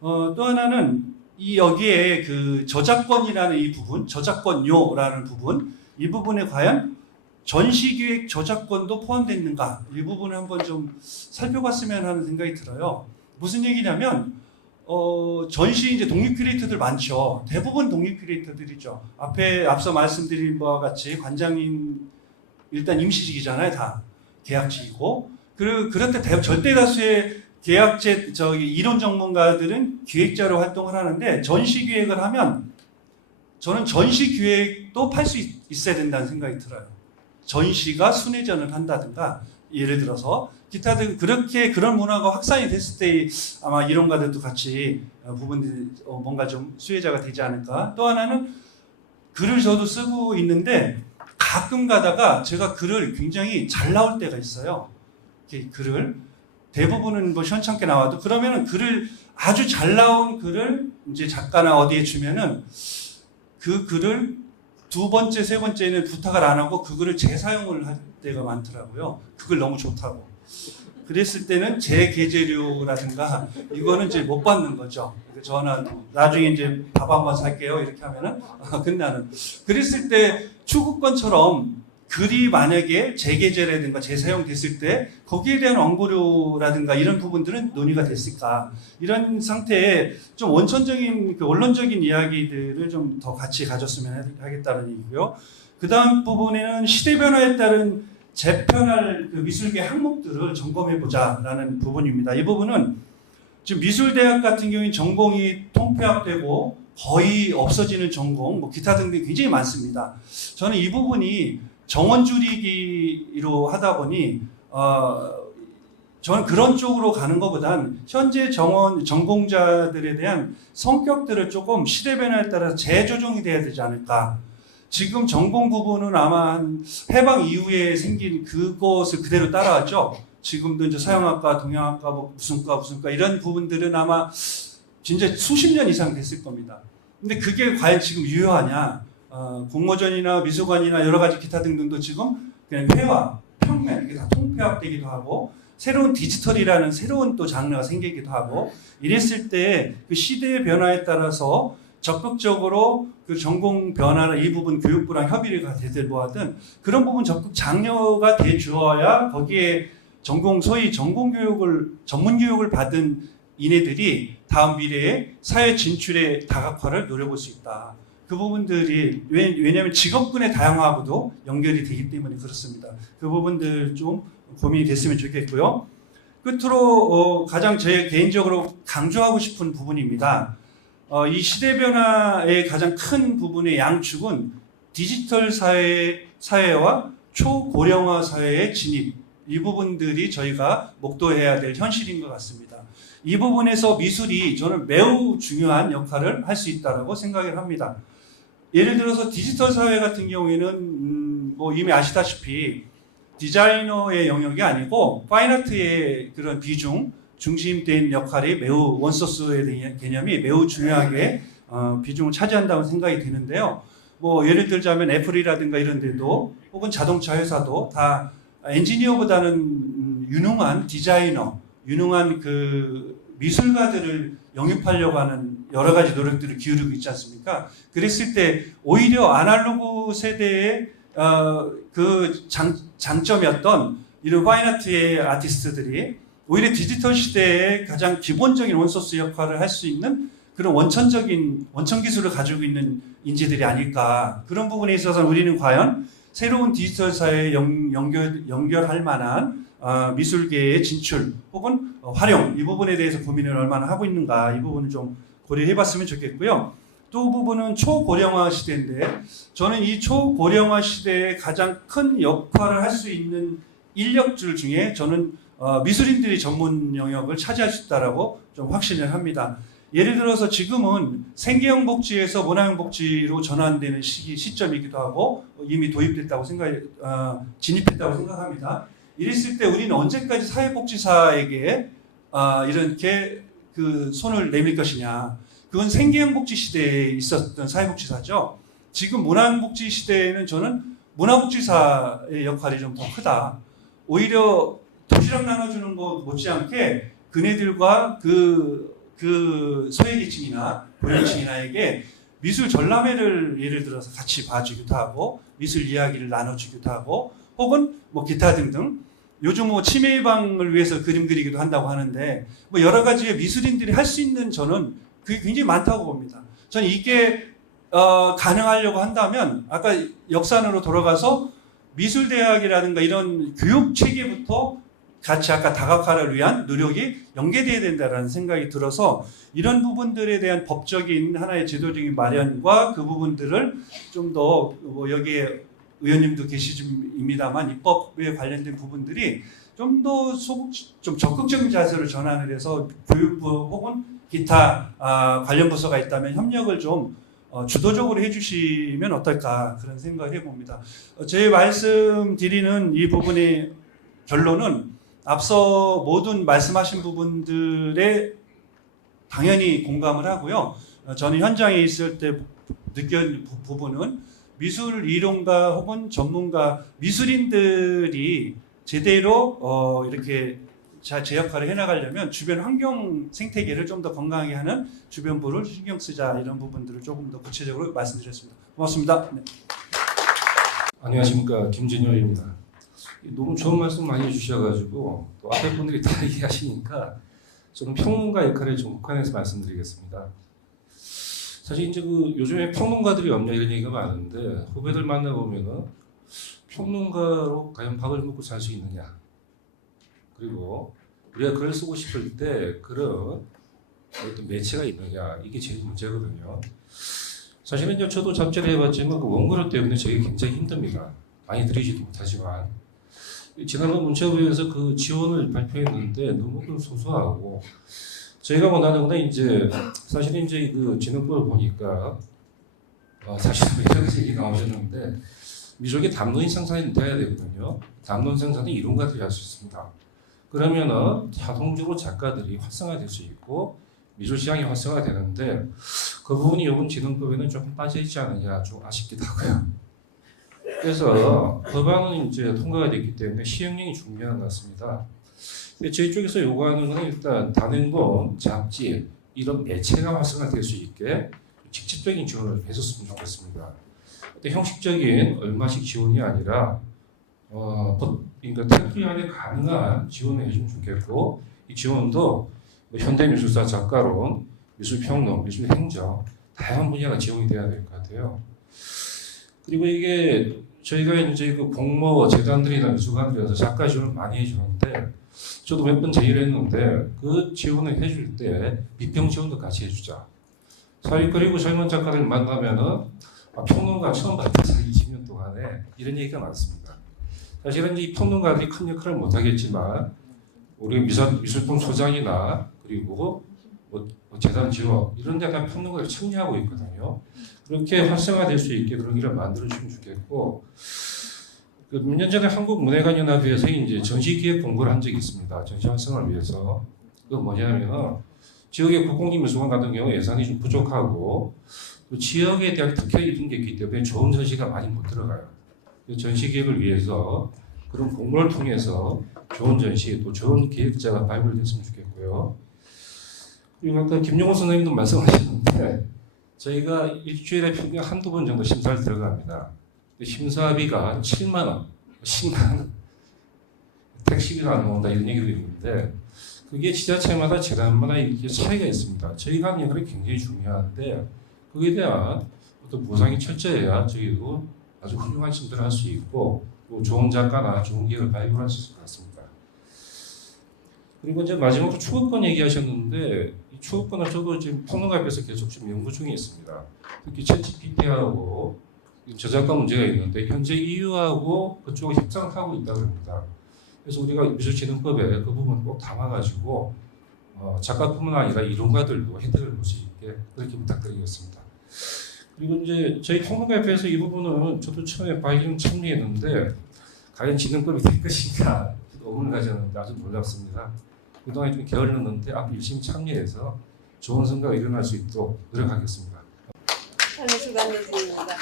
또 하나는 이 여기에 그 저작권이라는 이 부분, 저작권료라는 부분, 이 부분에 과연 전시기획 저작권도 포함되어 있는가, 이 부분을 한번 좀 살펴봤으면 하는 생각이 들어요. 무슨 얘기냐면 전시 이제 독립 큐레이터들 많죠. 대부분 독립 큐레이터들이죠. 앞서 말씀드린 바와 같이 관장님 일단 임시직이잖아요, 다 계약직이고. 그런데 절대 다수의 계약제 이론 전문가들은 기획자로 활동을 하는데 전시 기획을 하면 저는 전시 기획도 팔 수 있어야 된다는 생각이 들어요. 전시가 순회전을 한다든가 예를 들어서 기타 등 그런 문화가 확산이 됐을 때 아마 이론가들도 같이 부분들이 뭔가 좀 수혜자가 되지 않을까. 또 하나는 글을 저도 쓰고 있는데 가끔 가다가 제가 글을 굉장히 잘 나올 때가 있어요. 이렇게 글을 대부분은 뭐 시원찮게 나와도 그러면은 글을 아주 잘 나온 글을 이제 작가나 어디에 주면은 그 글을 두 번째, 세 번째는 부탁을 안 하고 그 글을 재사용을 할 때가 많더라고요. 그 글 너무 좋다고. 그랬을 때는 재계재료라든가 이거는 이제 못 받는 거죠. 저는 나중에 이제 밥 한번 살게요 이렇게 하면은 끝나는. 그랬을 때 추구권처럼 글이 만약에 재계재라든가 재사용됐을 때 거기에 대한 원고료라든가 이런 부분들은 논의가 됐을까, 이런 상태에 좀 원천적인 그 원론적인 이야기들을 좀 더 같이 가졌으면 하겠다는 얘기고요. 그 다음 부분에는 시대 변화에 따른 재편할 그 미술계 항목들을 점검해보자라는 부분입니다. 이 부분은 지금 미술대학 같은 경우에 전공이 통폐합되고 거의 없어지는 전공, 뭐 기타 등등 굉장히 많습니다. 저는 이 부분이 정원 줄이기로 하다 보니 저는 그런 쪽으로 가는 것보단 현재 전공자들에 대한 성격들을 조금 시대 변화에 따라서 재조정이 돼야 되지 않을까. 지금 전공 부분은 아마 한 해방 이후에 생긴 그것을 그대로 따라왔죠. 지금도 이제 서양학과, 동양학과, 뭐 무슨과 이런 부분들은 아마 진짜 수십 년 이상 됐을 겁니다. 근데 그게 과연 지금 유효하냐? 공모전이나 미술관이나 여러 가지 기타 등등도 지금 그냥 회화, 평면 이게 다 통폐합되기도 하고 새로운 디지털이라는 새로운 또 장르가 생기기도 하고 이랬을 때 그 시대의 변화에 따라서 적극적으로 그 전공 변화나 이 부분 교육부랑 협의가 되든 뭐하든 그런 부분 적극 장려가 돼 주어야 거기에 소위 전공 교육을 전문 교육을 받은 이네들이 다음 미래에 사회 진출의 다각화를 노려볼 수 있다. 그 부분들이 왜냐하면 직업군의 다양화하고도 연결이 되기 때문에 그렇습니다. 그 부분들 좀 고민이 됐으면 좋겠고요. 끝으로 가장 제 개인적으로 강조하고 싶은 부분입니다. 이 시대 변화의 가장 큰 부분의 양축은 디지털 사회와 초고령화 사회의 진입, 이 부분들이 저희가 목도해야 될 현실인 것 같습니다. 이 부분에서 미술이 저는 매우 중요한 역할을 할 수 있다고 생각을 합니다. 예를 들어서 디지털 사회 같은 경우에는 뭐 이미 아시다시피 디자이너의 영역이 아니고 파인아트의 그런 중심된 역할이 매우 원소스에 대한 개념이 매우 중요하게 비중을 차지한다고 생각이 드는데요. 뭐 예를 들자면 애플이라든가 이런 데도 혹은 자동차 회사도 다 엔지니어보다는 유능한 디자이너, 유능한 그 미술가들을 영입하려고 하는 여러 가지 노력들을 기울이고 있지 않습니까? 그랬을 때 오히려 아날로그 세대의 그 장점이었던 이런 파인아트의 아티스트들이 오히려 디지털 시대에 가장 기본적인 원소스 역할을 할 수 있는 그런 원천 기술을 가지고 있는 인재들이 아닐까. 그런 부분에 있어서 우리는 과연 새로운 디지털 사회에 연결할 만한 미술계의 진출 혹은 활용, 이 부분에 대해서 고민을 얼마나 하고 있는가, 이 부분을 좀 고려해봤으면 좋겠고요. 또 부분은 초고령화 시대인데 저는 이 초고령화 시대에 가장 큰 역할을 할 수 있는 인력줄 중에 저는 미술인들이 전문 영역을 차지할 수 있다라고 좀 확신을 합니다. 예를 들어서 지금은 생계형 복지에서 문화형 복지로 전환되는 시점이기도 하고 이미 도입됐다고 진입했다고 생각합니다. 이랬을 때 우리는 언제까지 사회복지사에게 이렇게 그 손을 내밀 것이냐. 그건 생계형복지 시대에 있었던 사회복지사죠. 지금 문화복지 시대에는 저는 문화복지사의 역할이 좀 더 크다. 오히려 도시락 나눠주는 것 못지않게 그네들과 그 소외계층이나 고령층이나에게 미술 전람회를 예를 들어서 같이 봐주기도 하고 미술 이야기를 나눠주기도 하고 혹은 뭐 기타 등등 요즘 뭐 치매 예방을 위해서 그림 그리기도 한다고 하는데 뭐 여러 가지의 미술인들이 할 수 있는 저는 그게 굉장히 많다고 봅니다. 저는 이게 가능하려고 한다면 아까 역산으로 돌아가서 미술대학이라든가 이런 교육 체계부터 같이 아까 다각화를 위한 노력이 연계돼야 된다는 생각이 들어서 이런 부분들에 대한 법적인 하나의 제도적인 마련과 그 부분들을 좀 더 뭐 여기에 의원님도 계시집니다만 입법에 관련된 부분들이 좀 더 좀 적극적인 자세로 전환을 해서 교육부 혹은 기타 관련 부서가 있다면 협력을 좀 주도적으로 해주시면 어떨까 그런 생각을 해봅니다. 제 말씀드리는 이 부분의 결론은 앞서 모든 말씀하신 부분들에 당연히 공감을 하고요. 저는 현장에 있을 때 느낀 부분은 미술 이론가 혹은 전문가 미술인들이 제대로 이렇게 제 역할을 해나가려면 주변 환경 생태계를 좀 더 건강하게 하는 주변부를 신경 쓰자 이런 부분들을 조금 더 구체적으로 말씀드렸습니다. 고맙습니다. 네. 안녕하십니까, 김진열입니다. 너무 좋은 말씀 많이 해주셔가지고 또 앞에 분들이 다 얘기하시니까 저는 평론가 역할에 좀 국한해서 말씀드리겠습니다. 사실 이제 그 요즘에 평론가들이 없냐 이런 얘기가 많은데 후배들 만나보면은 평론가로 과연 밥을 먹고 살 수 있느냐, 그리고 우리가 글을 쓰고 싶을 때 그런 어떤 매체가 있느냐, 이게 제일 문제거든요. 사실은 이제 저도 잡지를 해봤지만 그 원고료 때문에 저게 굉장히 힘듭니다. 많이 드리지도 못하지만 지난번 문체부에서 그 지원을 발표했는데 너무 소소하고 저희가 원하는 건 이제 사실은 이제 그 진흥법을 보니까 사실 여러 가지 얘기 나오셨는데 미술계 담론이 생산이 돼야 되거든요. 담론 생산은 이론가들이 할 수 있습니다. 그러면은 자동적으로 작가들이 활성화될 수 있고 미술 시장이 활성화되는데 그 부분이 이번 진흥법에는 조금 빠져 있지 않느냐 좀 아쉽기도 하고요. 그래서 법안은 이제 통과가 됐기 때문에 시행령이 중요한 것 같습니다. 저희 쪽에서 요구하는 건 일단 단행본, 잡지 이런 매체가 활성화될 수 있게 직접적인 지원을 해줬으면 좋겠습니다. 형식적인 얼마씩 지원이 아니라 그러니까 특별하게 가능한 지원을 해주면 좋겠고 이 지원도 현대미술사 작가론, 미술평론, 미술행정 다양한 분야가 지원이 돼야 될 것 같아요. 그리고 이게 저희가 이제 그 공모 재단들이나 미술관들에서 작가 지원을 많이 해주는데 저도 몇 번 제의를 했는데 그 지원을 해줄 때 비평 지원도 같이 해주자. 사실 그리고 젊은 작가들 만나면은 평론가 처음 봤을 때 20년 동안에 이런 얘기가 많습니다. 사실은 이 평론가들이 큰 역할을 못하겠지만 우리 미술품 소장이나 그리고 뭐 재단 지원 이런 데가 평론가를 참여하고 있거든요. 그렇게 활성화될 수 있게 그런 일을 만들어주면 좋겠고 그 몇 년 전에 한국문예관연합회에서 이제 전시기획 공부를 한 적이 있습니다. 전시 활성화를 위해서. 그건 뭐냐면은 지역의 국공립미술관 같은 경우 예산이 좀 부족하고 그 지역에 대한 특혜 이런 게 있기 때문에 좋은 전시가 많이 못 들어가요. 전시 기획을 위해서 그런 공모를 통해서 좋은 전시 또 좋은 기획자가 발굴됐으면 좋겠고요. 그리고 아까 김용호 선생님도 말씀하셨는데 저희가 일주일에 평균 한두 번 정도 심사를 들어갑니다. 심사비가 7만 원, 10만 원, 택시비도 안 나온다 이런 얘기도 있는데 그게 지자체마다 재단마다 이렇게 차이가 있습니다. 저희가 하는 역할이 굉장히 중요한데 그에 대한 어떤 보상이 철저해야 저희도 아주 훌륭한 심사를 할 수 있고 또 좋은 작가나 좋은 기획을 발굴할 수 있을 것 같습니다. 그리고 이제 마지막으로 추구권 얘기하셨는데 이 추구권은 저도 지금 평론가협회에서 계속 좀 연구 중에 있습니다. 특히 챗GPT하고 저작가 문제가 있는데 현재 EU하고 그쪽을 협상을 하고 있다고 합니다. 그래서 우리가 미술진흥법에 그 부분을 꼭 담아가지고 작가뿐만 아니라 이론가들도 혜택을 볼 수 있게 그렇게 부탁드리겠습니다. 그리고 이제 저희 평론가협회에서 이 부분은 저도 처음에 발견 참여했는데 과연 진흥법이 될 것인가 의문을 가졌는데 아주 놀랍습니다. 그동안 좀 게을렀는데 앞으로 열심히 참여해서 좋은 성과가 일어날 수 있도록 노력하겠습니다. 한수관 교수입니다.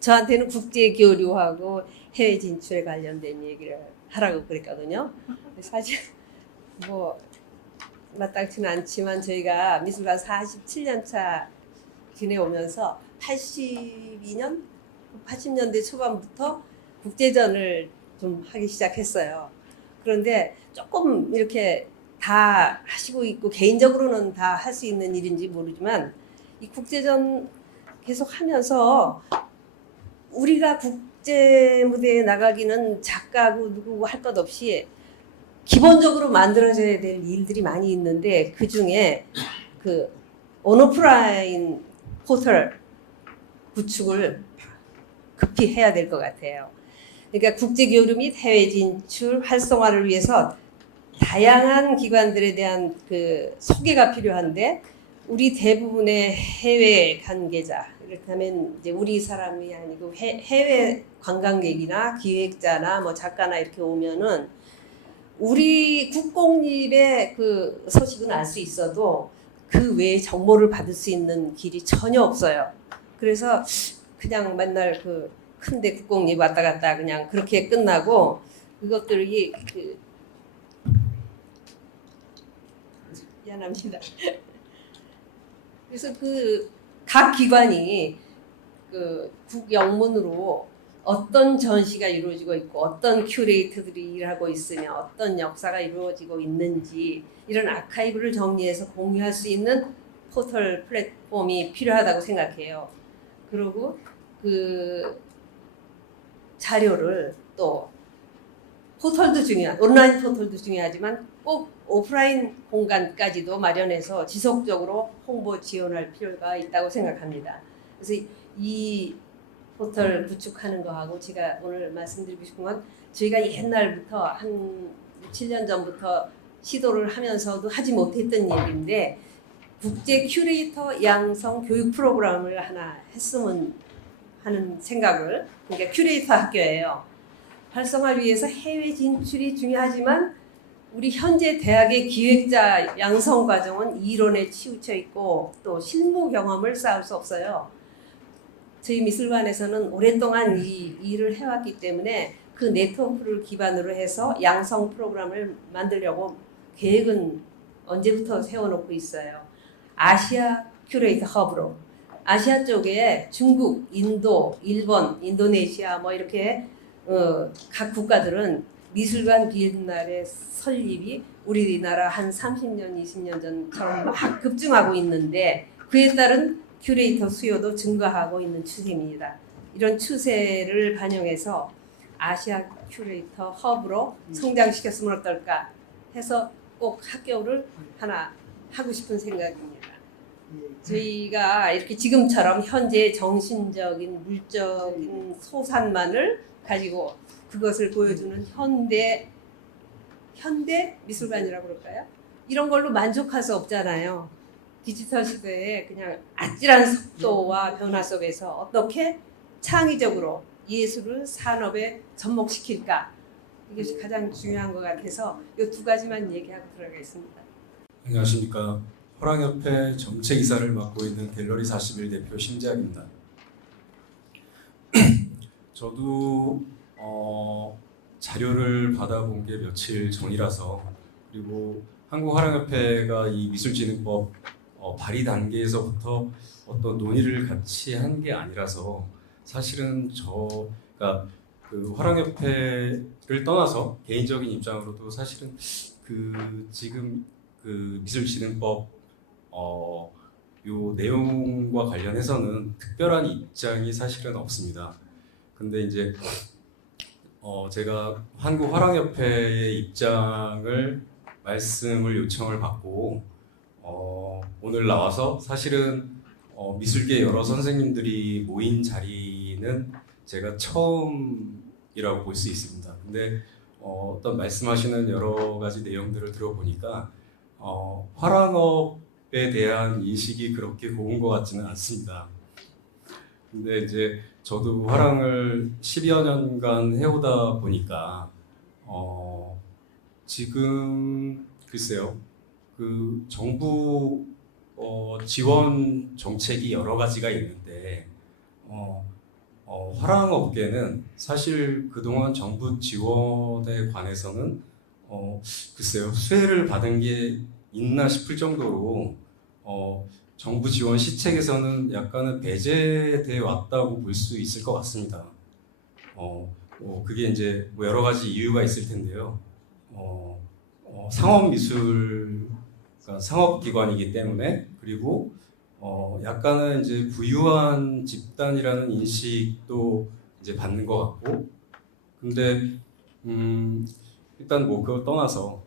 저한테는 국제 교류하고 해외 진출에 관련된 얘기를 하라고 그랬거든요. 근데 사실 뭐 마땅치는 않지만 저희가 미술관 47년 차 지내오면서 80년대 초반부터 국제전을 좀 하기 시작했어요. 그런데 조금 이렇게 다 하시고 있고 개인적으로는 다 할 수 있는 일인지 모르지만 이 국제전 계속 하면서 우리가 국제 무대에 나가기는 작가고 누구고 할 것 없이 기본적으로 만들어져야 될 일들이 많이 있는데 그 중에 그 온오프라인 포털 구축을 급히 해야 될 것 같아요. 그러니까 국제 교류 및 해외 진출 활성화를 위해서 다양한 기관들에 대한 그 소개가 필요한데 우리 대부분의 해외 관계자, 이렇다면 이제 우리 사람이 아니고 해외 관광객이나 기획자나 뭐 작가나 이렇게 오면은 우리 국공립의 그 소식은 알 수 있어도 그 외에 정보를 받을 수 있는 길이 전혀 없어요. 그래서 그냥 맨날 그 큰데 국공립 왔다 갔다 그냥 그렇게 끝나고 그것들이 미안합니다. 그래서 그 각 기관이 그 국영문으로 어떤 전시가 이루어지고 있고 어떤 큐레이터들이 일하고 있으며 어떤 역사가 이루어지고 있는지 이런 아카이브를 정리해서 공유할 수 있는 포털 플랫폼이 필요하다고 생각해요. 그리고 그 자료를 또 포털도 중요한 온라인 포털도 중요하지만 꼭 오프라인 공간까지도 마련해서 지속적으로 홍보 지원할 필요가 있다고 생각합니다. 그래서 이 포털 구축하는 거하고 제가 오늘 말씀드리고 싶은 건 저희가 옛날부터 한 7년 전부터 시도를 하면서도 하지 못했던 일인데 국제 큐레이터 양성 교육 프로그램을 하나 했으면 하는 생각을, 그러니까 큐레이터 학교예요. 활성화를 위해서 해외 진출이 중요하지만 우리 현재 대학의 기획자 양성 과정은 이론에 치우쳐 있고 또 실무 경험을 쌓을 수 없어요. 저희 미술관에서는 오랫동안 이 일을 해왔기 때문에 그 네트워크를 기반으로 해서 양성 프로그램을 만들려고 계획은 언제부터 세워놓고 있어요. 아시아 큐레이터 허브로 아시아 쪽에 중국, 인도, 일본, 인도네시아 뭐 이렇게 각 국가들은 미술관 비엔날의 설립이 우리나라 한 30년, 20년 전처럼 막 급증하고 있는데 그에 따른 큐레이터 수요도 증가하고 있는 추세입니다. 이런 추세를 반영해서 아시아 큐레이터 허브로 성장시켰으면 어떨까 해서 꼭 학교를 하나 하고 싶은 생각입니다. 저희가 이렇게 지금처럼 현재 정신적인, 물적인 소산만을 가지고 그것을 보여주는 현대 미술관이라고 그럴까요? 이런 걸로 만족할 수 없잖아요. 디지털 시대에 그냥 아찔한 속도와 변화 속에서 어떻게 창의적으로 예술을 산업에 접목시킬까? 이것이 가장 중요한 것 같아서 이 두 가지만 얘기하고 들어가겠습니다. 안녕하십니까. 호랑협회 정책이사를 맡고 있는 갤러리 41 대표 심재학입니다. 저도 자료를 받아본 게 며칠 전이라서, 그리고 한국화랑협회가 이 미술진흥법 발의 단계에서부터 어떤 논의를 같이 한 게 아니라서 사실은 저가 그 화랑협회를 떠나서 개인적인 입장으로도 사실은 그 지금 그 미술진흥법 요 내용과 관련해서는 특별한 입장이 사실은 없습니다. 근데 이제 제가 한국화랑협회의 입장을 말씀을 요청을 받고 오늘 나와서 사실은 미술계 여러 선생님들이 모인 자리는 제가 처음이라고 볼 수 있습니다. 근데 어떤 말씀하시는 여러 가지 내용들을 들어보니까 화랑업에 대한 인식이 그렇게 고운 것 같지는 않습니다. 근데 이제 저도 화랑을 10여 년간 해오다 보니까 지금 글쎄요, 그 정부 지원 정책이 여러 가지가 있는데 화랑업계는 사실 그동안 정부 지원에 관해서는 글쎄요, 수혜를 받은 게 있나 싶을 정도로 정부 지원 시책에서는 약간은 배제돼 왔다고 볼 수 있을 것 같습니다. 그게 이제 뭐 여러 가지 이유가 있을 텐데요. 상업미술, 그러니까 상업기관이기 때문에, 그리고 약간은 이제 부유한 집단이라는 인식도 이제 받는 것 같고, 근데 일단 뭐 그걸 떠나서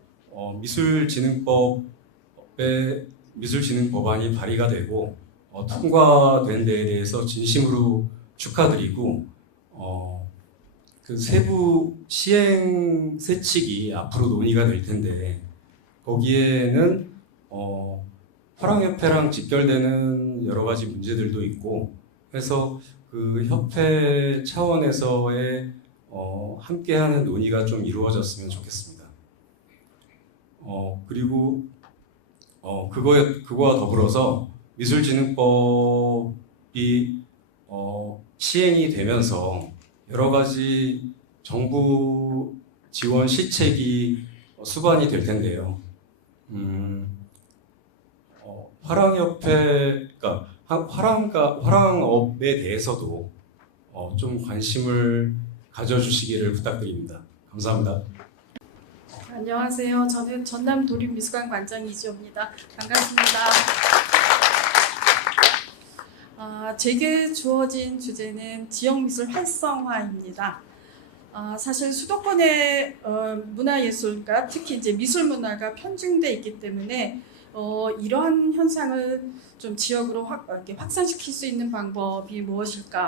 미술진흥법안이 발의가 되고 통과된 데에 대해서 진심으로 축하드리고, 그 세부 시행 세칙이 앞으로 논의가 될 텐데 거기에는 화랑협회랑 직결되는 여러 가지 문제들도 있고 해서 그 협회 차원에서의 함께하는 논의가 좀 이루어졌으면 좋겠습니다. 그리고 그거와 더불어서 미술진흥법이 시행이 되면서 여러 가지 정부 지원 시책이 수반이 될 텐데요. 화랑협회, 그러니까 화랑업에 대해서도 좀 관심을 가져주시기를 부탁드립니다. 감사합니다. 안녕하세요. 저는 전남 도립미술관 관장 이지호입니다. 반갑습니다. 제게 주어진 주제는 지역미술 활성화입니다. 사실 수도권의 문화예술가, 특히 이제 미술문화가 편중돼 있기 때문에 이러한 현상을 좀 지역으로 이렇게 확산시킬 수 있는 방법이 무엇일까?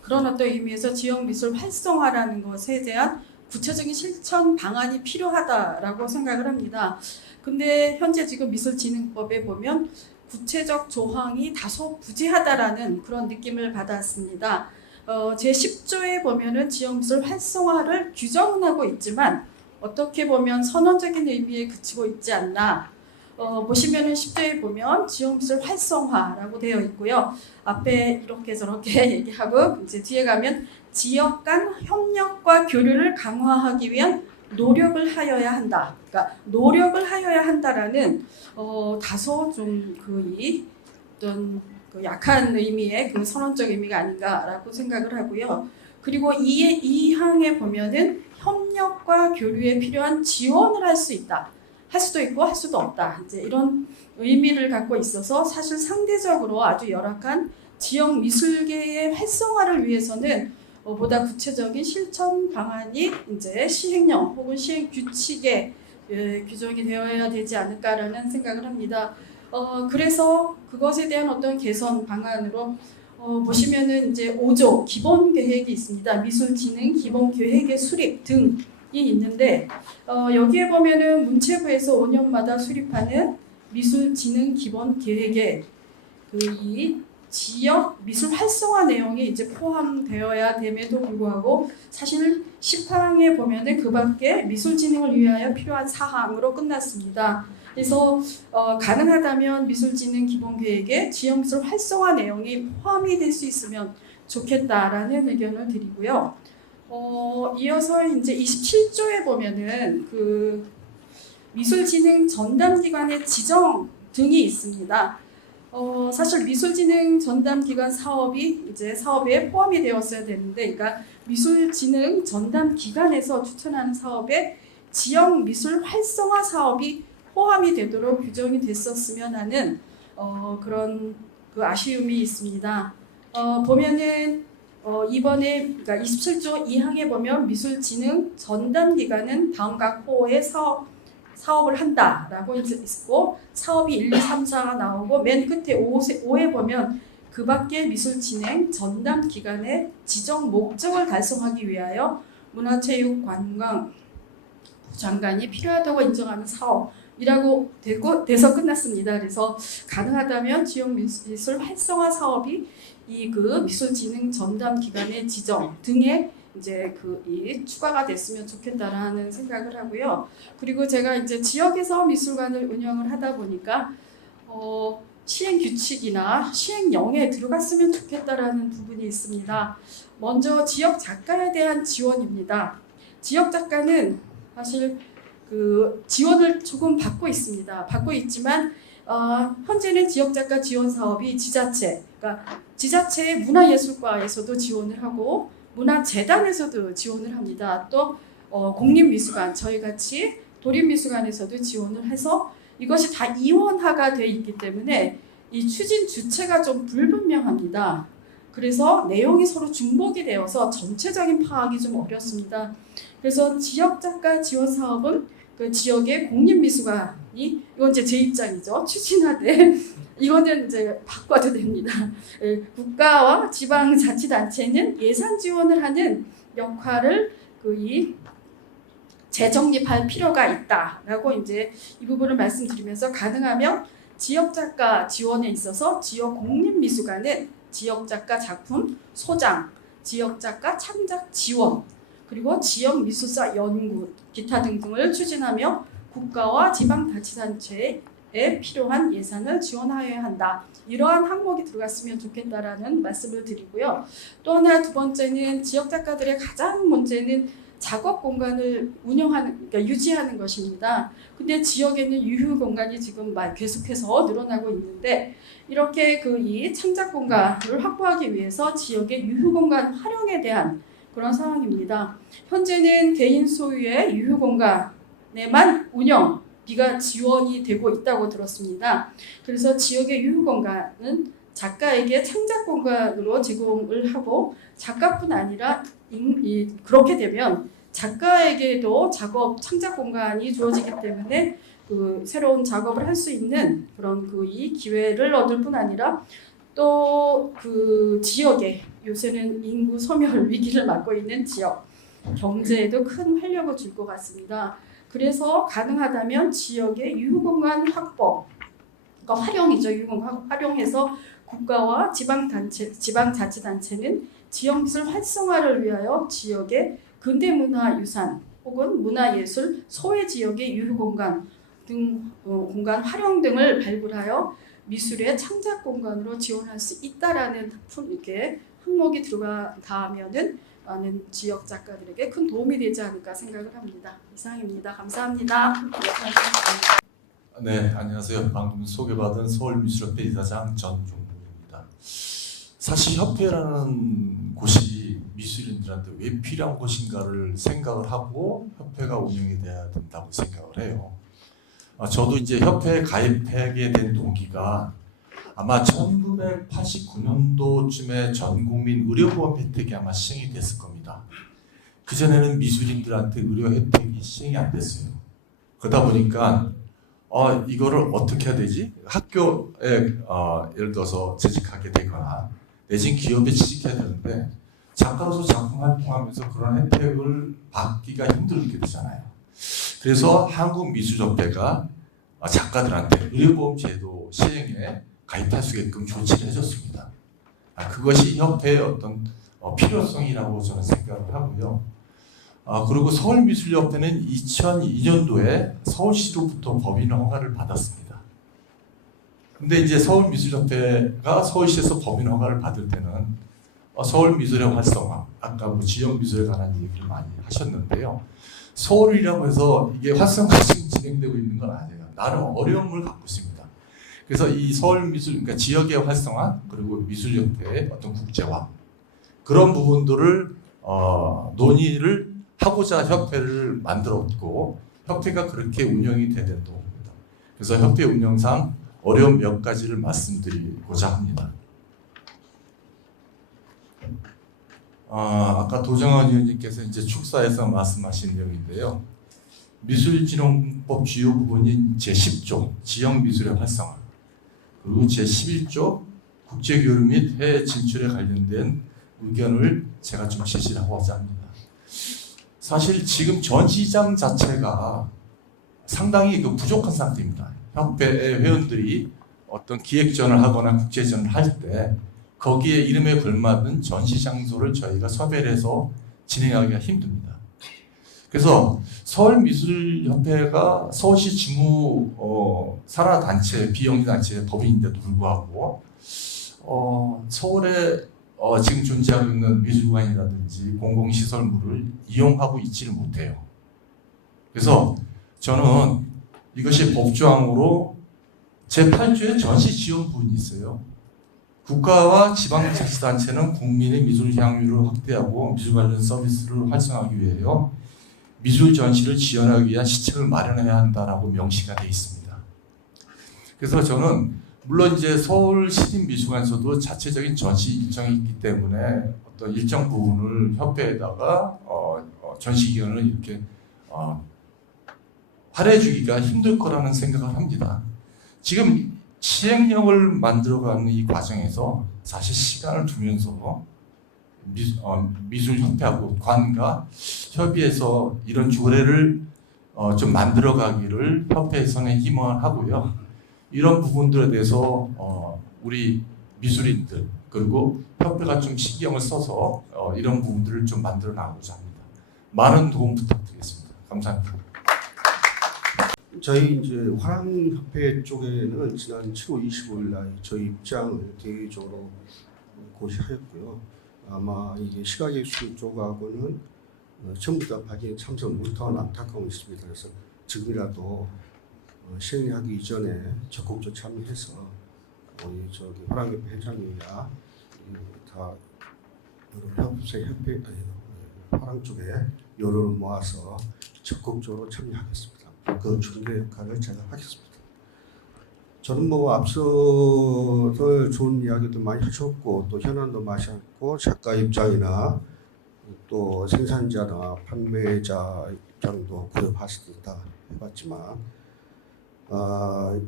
그런 어떤 의미에서 지역미술 활성화라는 것에 대한 구체적인 실천 방안이 필요하다라고 생각을 합니다. 근데 현재 지금 미술진흥법에 보면 구체적 조항이 다소 부재하다라는 그런 느낌을 받았습니다. 제10조에 보면은 지역미술 활성화를 규정은 하고 있지만 어떻게 보면 선언적인 의미에 그치고 있지 않나. 보시면은 10조에 보면 지역미술 활성화라고 되어 있고요. 앞에 이렇게 저렇게 얘기하고 이제 뒤에 가면 지역 간 협력과 교류를 강화하기 위한 노력을 하여야 한다. 그러니까 노력을 하여야 한다라는 다소 좀 어떤 그 약한 의미의 그 선언적 의미가 아닌가라고 생각을 하고요. 그리고 이 항에 보면은 협력과 교류에 필요한 지원을 할 수 있다. 할 수도 있고 할 수도 없다. 이제 이런 의미를 갖고 있어서 사실 상대적으로 아주 열악한 지역 미술계의 활성화를 위해서는 보다 구체적인 실천 방안이 이제 시행령 혹은 시행 규칙에 규정이 되어야 되지 않을까라는 생각을 합니다. 그래서 그것에 대한 어떤 개선 방안으로 보시면은 이제 5조 기본 계획이 있습니다. 미술진흥 기본 계획의 수립 등이 있는데 여기에 보면은 문체부에서 5년마다 수립하는 미술진흥 기본 계획에 이 지역 미술 활성화 내용이 이제 포함되어야 됨에도 불구하고 사실 10항에 보면은 그 밖에 미술 진흥을 위하여 필요한 사항으로 끝났습니다. 그래서 가능하다면 미술 진흥 기본 계획에 지역 미술 활성화 내용이 포함이 될 수 있으면 좋겠다라는 의견을 드리고요. 이어서 이제 27조에 보면은 그 미술 진흥 전담 기관의 지정 등이 있습니다. 사실 미술진흥 전담기관 사업이 이제 사업에 포함이 되었어야 되는데, 그러니까 미술진흥 전담기관에서 추천하는 사업에 지역 미술 활성화 사업이 포함이 되도록 규정이 됐었으면 하는 그런 그 아쉬움이 있습니다. 보면은 이번에 그러니까 27조 2항에 보면 미술진흥 전담기관은 다음과 호의 사업을 한다라고 있고 사업이 1, 2, 3, 4가 나오고 맨 끝에 5에 보면 그 밖에 미술진흥 전담기관의 지정 목적을 달성하기 위하여 문화체육관광부 장관이 필요하다고 인정하는 사업이라고 돼서 끝났습니다. 그래서 가능하다면 지역 미술 활성화 사업이 이 그 미술진흥 전담 기관의 지정 등에 이제 이 추가가 됐으면 좋겠다라는 생각을 하고요. 그리고 제가 이제 지역에서 미술관을 운영을 하다 보니까 시행 규칙이나 시행령에 들어갔으면 좋겠다라는 부분이 있습니다. 먼저 지역 작가에 대한 지원입니다. 지역 작가는 사실 그 지원을 조금 받고 있습니다. 받고 있지만 현재는 지역 작가 지원 사업이 지자체, 그러니까 지자체의 문화예술과에서도 지원을 하고 문화재단에서도 지원을 합니다. 또 공립미술관, 저희 같이 도립미술관에서도 지원을 해서 이것이 다 이원화가 되어 있기 때문에 이 추진 주체가 좀 불분명합니다. 그래서 내용이 서로 중복이 되어서 전체적인 파악이 좀 어렵습니다. 그래서 지역 작가 지원 사업은 그 지역의 공립미술관이 이건 이제 제 입장이죠. 추진하되 이거는 이제 바꿔도 됩니다. 국가와 지방자치단체는 예산 지원을 하는 역할을 재정립할 필요가 있다라고 이제 이 부분을 말씀드리면서 가능하면 지역 작가 지원에 있어서 지역 공립미술관은 지역 작가 작품 소장, 지역 작가 창작 지원, 그리고 지역 미술사 연구, 기타 등등을 추진하며 국가와 지방자치단체에 필요한 예산을 지원하여야 한다. 이러한 항목이 들어갔으면 좋겠다라는 말씀을 드리고요. 또 하나 두 번째는 지역 작가들의 가장 문제는 작업 공간을 그러니까 유지하는 것입니다. 근데 지역에는 유휴 공간이 지금 계속해서 늘어나고 있는데 이렇게 이 창작 공간을 확보하기 위해서 지역의 유휴 공간 활용에 대한 그런 상황입니다. 현재는 개인 소유의 유휴 공간에만 운영비가 지원이 되고 있다고 들었습니다. 그래서 지역의 유휴 공간은 작가에게 창작 공간으로 제공을 하고 작가뿐 아니라 그렇게 되면 작가에게도 창작 공간이 주어지기 때문에 그 새로운 작업을 할 수 있는 그런 이 기회를 얻을 뿐 아니라 또 그 지역에 요새는 인구 소멸 위기를 맞고 있는 지역 경제에도 큰 활력을 줄 것 같습니다. 그래서 가능하다면 지역의 유휴 공간 확보, 그러니까 활용이죠. 유휴 공간 활용해서 국가와 지방자치단체는 지역미술 활성화를 위하여 지역의 근대문화유산 혹은 문화예술 소외 지역의 유휴 공간 등 공간 활용 등을 발굴하여 미술의 창작 공간으로 지원할 수 있다라는 이렇게 항목이 들어가면은 많은 지역 작가들에게 큰 도움이 되지 않을까 생각을 합니다. 이상입니다. 감사합니다. 네, 안녕하세요. 방금 소개받은 서울미술협회 이사장 전종국입니다. 사실 협회라는 곳이 미술인들한테 왜 필요한 곳인가를 생각을 하고 협회가 운영이 돼야 된다고 생각을 해요. 저도 이제 협회에 가입하게 된 동기가 아마 1989년도쯤에 전국민 의료보험 혜택이 아마 시행이 됐을 겁니다. 그전에는 미술인들한테 의료 혜택이 시행이 안 됐어요. 그러다 보니까 이거를 어떻게 해야 되지? 학교에 예를 들어서 재직하게 되거나 내진 기업에 취직해야 되는데 작가로서 작품 활동하면서 그런 혜택을 받기가 힘들게 되잖아요. 그래서 한국미술협회가 작가들한테 의료보험 제도 시행에 가입할 수 있게끔 조치를 해줬습니다. 그것이 협회의 어떤 필요성이라고 저는 생각을 하고요. 그리고 서울미술협회는 2002년도에 서울시로부터 법인 허가를 받았습니다. 근데 이제 서울미술협회가 서울시에서 법인 허가를 받을 때는 서울미술의 활성화, 아까 지역미술에 관한 얘기를 많이 하셨는데요. 서울이라고 해서 이게 활성화가 지금 진행되고 있는 건 아니에요. 나름 어려움을 갖고 있습니다. 그래서 이 서울미술, 그러니까 지역의 활성화, 그리고 미술협회의 어떤 국제화, 그런 부분들을 논의를 하고자 협회를 만들었고, 협회가 그렇게 운영이 되는 겁니다. 그래서 협회 운영상 어려움 몇 가지를 말씀드리고자 합니다. 아까 도정환 위원님께서 이제 축사에서 말씀하신 내용인데요. 미술진흥법 주요 부분인 제10조 지역미술의 활성화, 그리고 제11조 국제교류 및 해외 진출에 관련된 의견을 제가 좀 제시를 하고자 합니다. 사실 지금 전시장 자체가 상당히 부족한 상태입니다. 협회의 회원들이 어떤 기획전을 하거나 국제전을 할 때 거기에 이름에 걸맞는 전시 장소를 저희가 섭외를 해서 진행하기가 힘듭니다. 그래서 서울미술협회가 서울시 직무 산하단체, 비영리단체 법인인데도 불구하고 서울에 지금 존재하고 있는 미술관이라든지 공공시설물을 이용하고 있지를 못해요. 그래서 저는 이것이 법조항으로 제8조에 전시 지원 부분이 있어요. 국가와 지방자치단체는 국민의 미술 향유를 확대하고 미술 관련 서비스를 활성화하기 위하여 미술 전시를 지원하기 위한 시책을 마련해야 한다라고 명시가 되어 있습니다. 그래서 저는 물론 이제 서울시립미술관에서도 자체적인 전시 일정이 있기 때문에 어떤 일정 부분을 협회에다가 전시 기간을 이렇게 할애해주기가 힘들 거라는 생각을 합니다. 지금 시행령을 만들어가는 이 과정에서 사실 시간을 두면서 미술협회하고 관과 협의해서 이런 조례를 좀 만들어가기를 협회에서는 희망을 하고요. 이런 부분들에 대해서 우리 미술인들 그리고 협회가 좀 신경을 써서 이런 부분들을 좀 만들어 나가고자 합니다. 많은 도움 부탁드리겠습니다. 감사합니다. 저희 이제 화랑협회 쪽에는 지난 7월 25일 날 저희 입장을 대외적으로 고시하였고요. 아마 이게 시각예술 쪽하고는 전부 다 발의에 참석 못한 안타까움이 있습니다. 그래서 지금이라도 시행하기 이전에 적극적으로 참여해서 우리 저기 화랑협회 회장님이나 다 협회 화랑 쪽에 여론을 모아서 적극적으로 참여하겠습니다. 그 중개 역할을 제가 하겠습니다. 저는 뭐 앞서서 좋은 이야기도 많이 하셨고 또 현안도 많이 하셨고 작가 입장이나 또 생산자나 판매자 입장도 고려봤을 때 다 해봤지만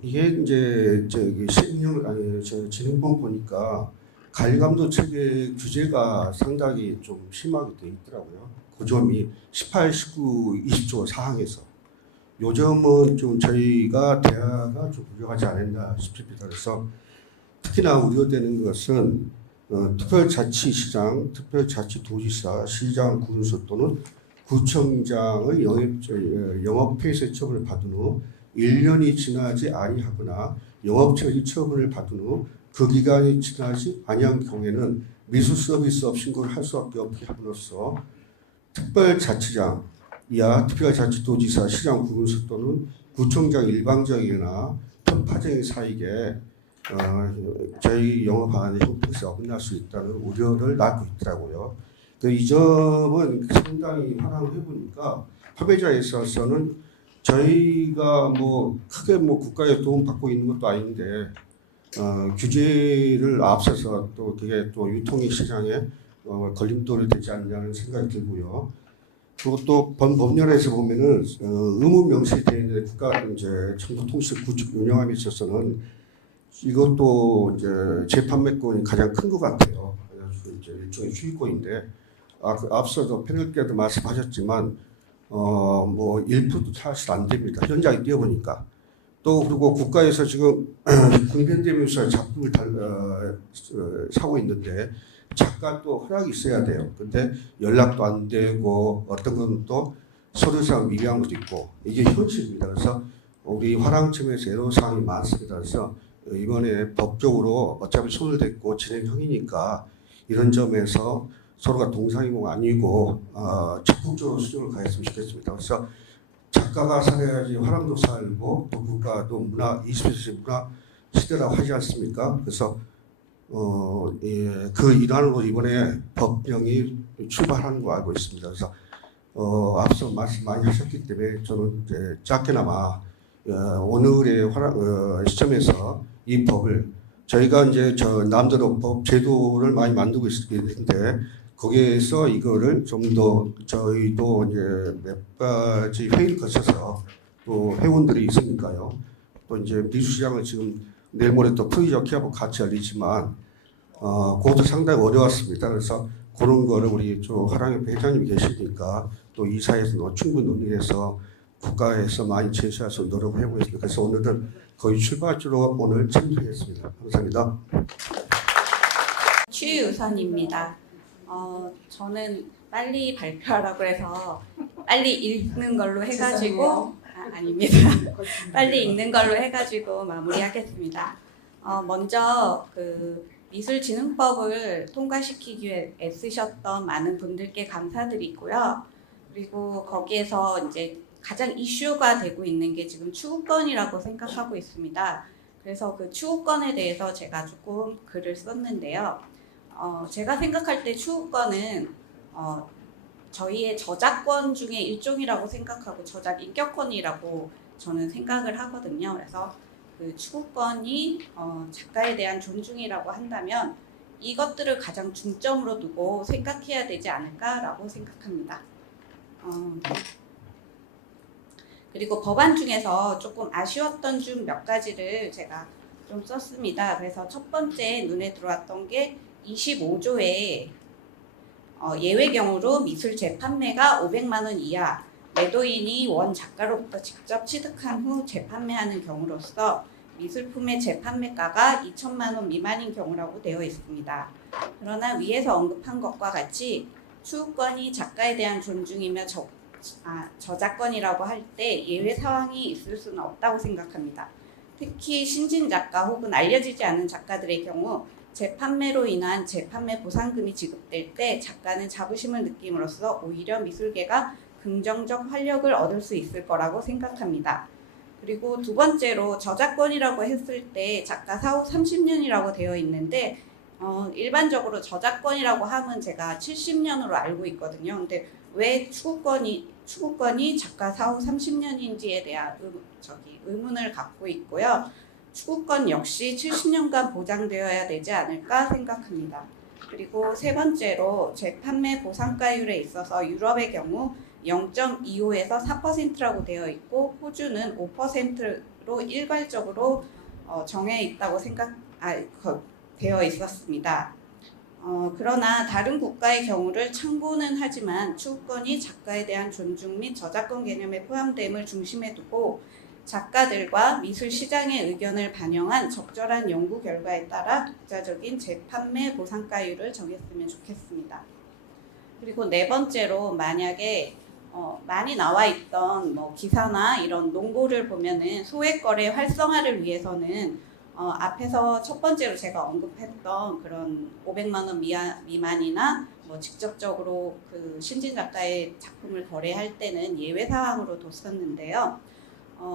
이게 이제 저기 진행본 보니까 관리감독 체계 규제가 상당히 좀 심하게 돼 있더라고요. 그 점이 18, 19, 20조 사항에서 요즘은 좀 저희가 대화가 좀 부족하지 않았나 싶습니다. 그래서 특히나 우려되는 것은 특별자치시장, 특별자치도지사, 시장 군수 또는 구청장의 영업폐쇄 처분을 받은 후 1년이 지나지 아니하거나 영업처리 처분을 받은 후 그 기간이 지나지 아니한 경우에는 미술 서비스업 신고를 할 수밖에 없게 함으로써 특별자치장 이하 특별자치도지사, 시장 군수 또는 구청장 일방적이나 편파적인 사익에 저희 영업하는 형태에서 어긋날 수 있다는 우려를 낳고 있더라고요. 이 점은 상당히 활용을 해보니까 판매자에 있어서는 저희가 뭐 크게 뭐 국가의 도움 받고 있는 것도 아닌데 규제를 앞서서 또 그게 또 유통의 시장에 걸림돌이 되지 않냐는 생각이 들고요. 그리고 또 법률에서 보면은 의무 명시되어 있는 국가 이제 정보통신 구축 운영함에 있어서는 이것도 이제 재판매권이 가장 큰 것 같아요. 그래서 이제 일종의 주의권인데 앞서도 패널 때도 말씀하셨지만 뭐 1%도 사실 안 됩니다. 현장에 뛰어보니까. 또 그리고 국가에서 지금 국민대명사 작품을 사고 있는데 작가 또 허락이 있어야 돼요. 근데 연락도 안 되고 어떤 건 또 서류상 미비한 것도 있고 이게 현실입니다. 그래서 우리 화랑팀에서 애로사항이 많습니다. 그래서 이번에 법적으로 어차피 손을 댔고 진행형이니까 이런 점에서 서로가 동상이모가 아니고 적극적으로 수정을 가했으면 좋겠습니다. 그래서 작가가 살아야지 화랑도 살고 또 국가도 문화 21세기 문화 시대라고 하지 않습니까? 그래서 그 일환으로 이번에 법령이 출발하는 거 알고 있습니다. 그래서 앞서 말씀 많이 하셨기 때문에 저는 이제 짧게나마 오늘의 시점에서 이 법을 저희가 이제 남대로 법 제도를 많이 만들고 있는데 거기에서 이거를 좀 더 저희도 이제 몇 가지 회의를 거쳐서 또 회원들이 있으니까요. 또 이제 미술시장을 지금 내일 모레 또 프로젝트하고 같이 열리지만 그것도 상당히 어려웠습니다. 그래서 그런 거를 우리 화랑협회 회장님이 계시니까 또 이사에서 충분히 논의해서 국가에서 많이 제시할 수 있도록 노력을 해보겠습니다. 그래서 오늘은 거의 출발지로 오늘 참석했습니다. 감사합니다. 취우선입니다. 저는 빨리 발표하라고 해서 빨리 읽는 걸로 해가지고 아닙니다. 빨리 읽는 걸로 해가지고 마무리하겠습니다. 먼저 그 미술진흥법을 통과시키기 위해 애쓰셨던 많은 분들께 감사드리고요. 그리고 거기에서 이제 가장 이슈가 되고 있는 게 지금 추구권이라고 생각하고 있습니다. 그래서 그 추구권에 대해서 제가 조금 글을 썼는데요. 제가 생각할 때 추구권은 저희의 저작권 중에 일종이라고 생각하고 저작 인격권이라고 저는 생각을 하거든요. 그래서 그 추구권이 작가에 대한 존중이라고 한다면 이것들을 가장 중점으로 두고 생각해야 되지 않을까라고 생각합니다. 그리고 법안 중에서 조금 아쉬웠던 중 몇 가지를 제가 좀 썼습니다. 그래서 첫 번째 눈에 들어왔던 게 25조에 예외 경우로 미술 재판매가 500만 원 이하, 매도인이 원 작가로부터 직접 취득한 후 재판매하는 경우로서 미술품의 재판매가가 2천만 원 미만인 경우라고 되어 있습니다. 그러나 위에서 언급한 것과 같이 추구권이 작가에 대한 존중이며 저작권이라고 할 때 예외 사항이 있을 수는 없다고 생각합니다. 특히 신진 작가 혹은 알려지지 않은 작가들의 경우 재판매로 인한 재판매 보상금이 지급될 때 작가는 자부심을 느낌으로써 오히려 미술계가 긍정적 활력을 얻을 수 있을 거라고 생각합니다. 그리고 두 번째로 저작권이라고 했을 때 작가 사후 30년이라고 되어 있는데 일반적으로 저작권이라고 하면 제가 70년으로 알고 있거든요. 근데 왜 추구권이 작가 사후 30년인지에 대한 의문을 갖고 있고요. 추구권 역시 70년간 보장되어야 되지 않을까 생각합니다. 그리고 세 번째로 재판매 보상가율에 있어서 유럽의 경우 0.25에서 4%라고 되어 있고 호주는 5%로 일괄적으로 정해 있다고 되어 있었습니다. 그러나 다른 국가의 경우를 참고는 하지만 추구권이 작가에 대한 존중 및 저작권 개념에 포함됨을 중심에 두고 작가들과 미술 시장의 의견을 반영한 적절한 연구 결과에 따라 독자적인 재판매 보상가율을 정했으면 좋겠습니다. 그리고 네 번째로 만약에 많이 나와 있던 기사나 이런 논고를 보면은 소액거래 활성화를 위해서는 앞에서 첫 번째로 제가 언급했던 그런 500만 원 미만이나 직접적으로 그 신진 작가의 작품을 거래할 때는 예외 사항으로 뒀었는데요.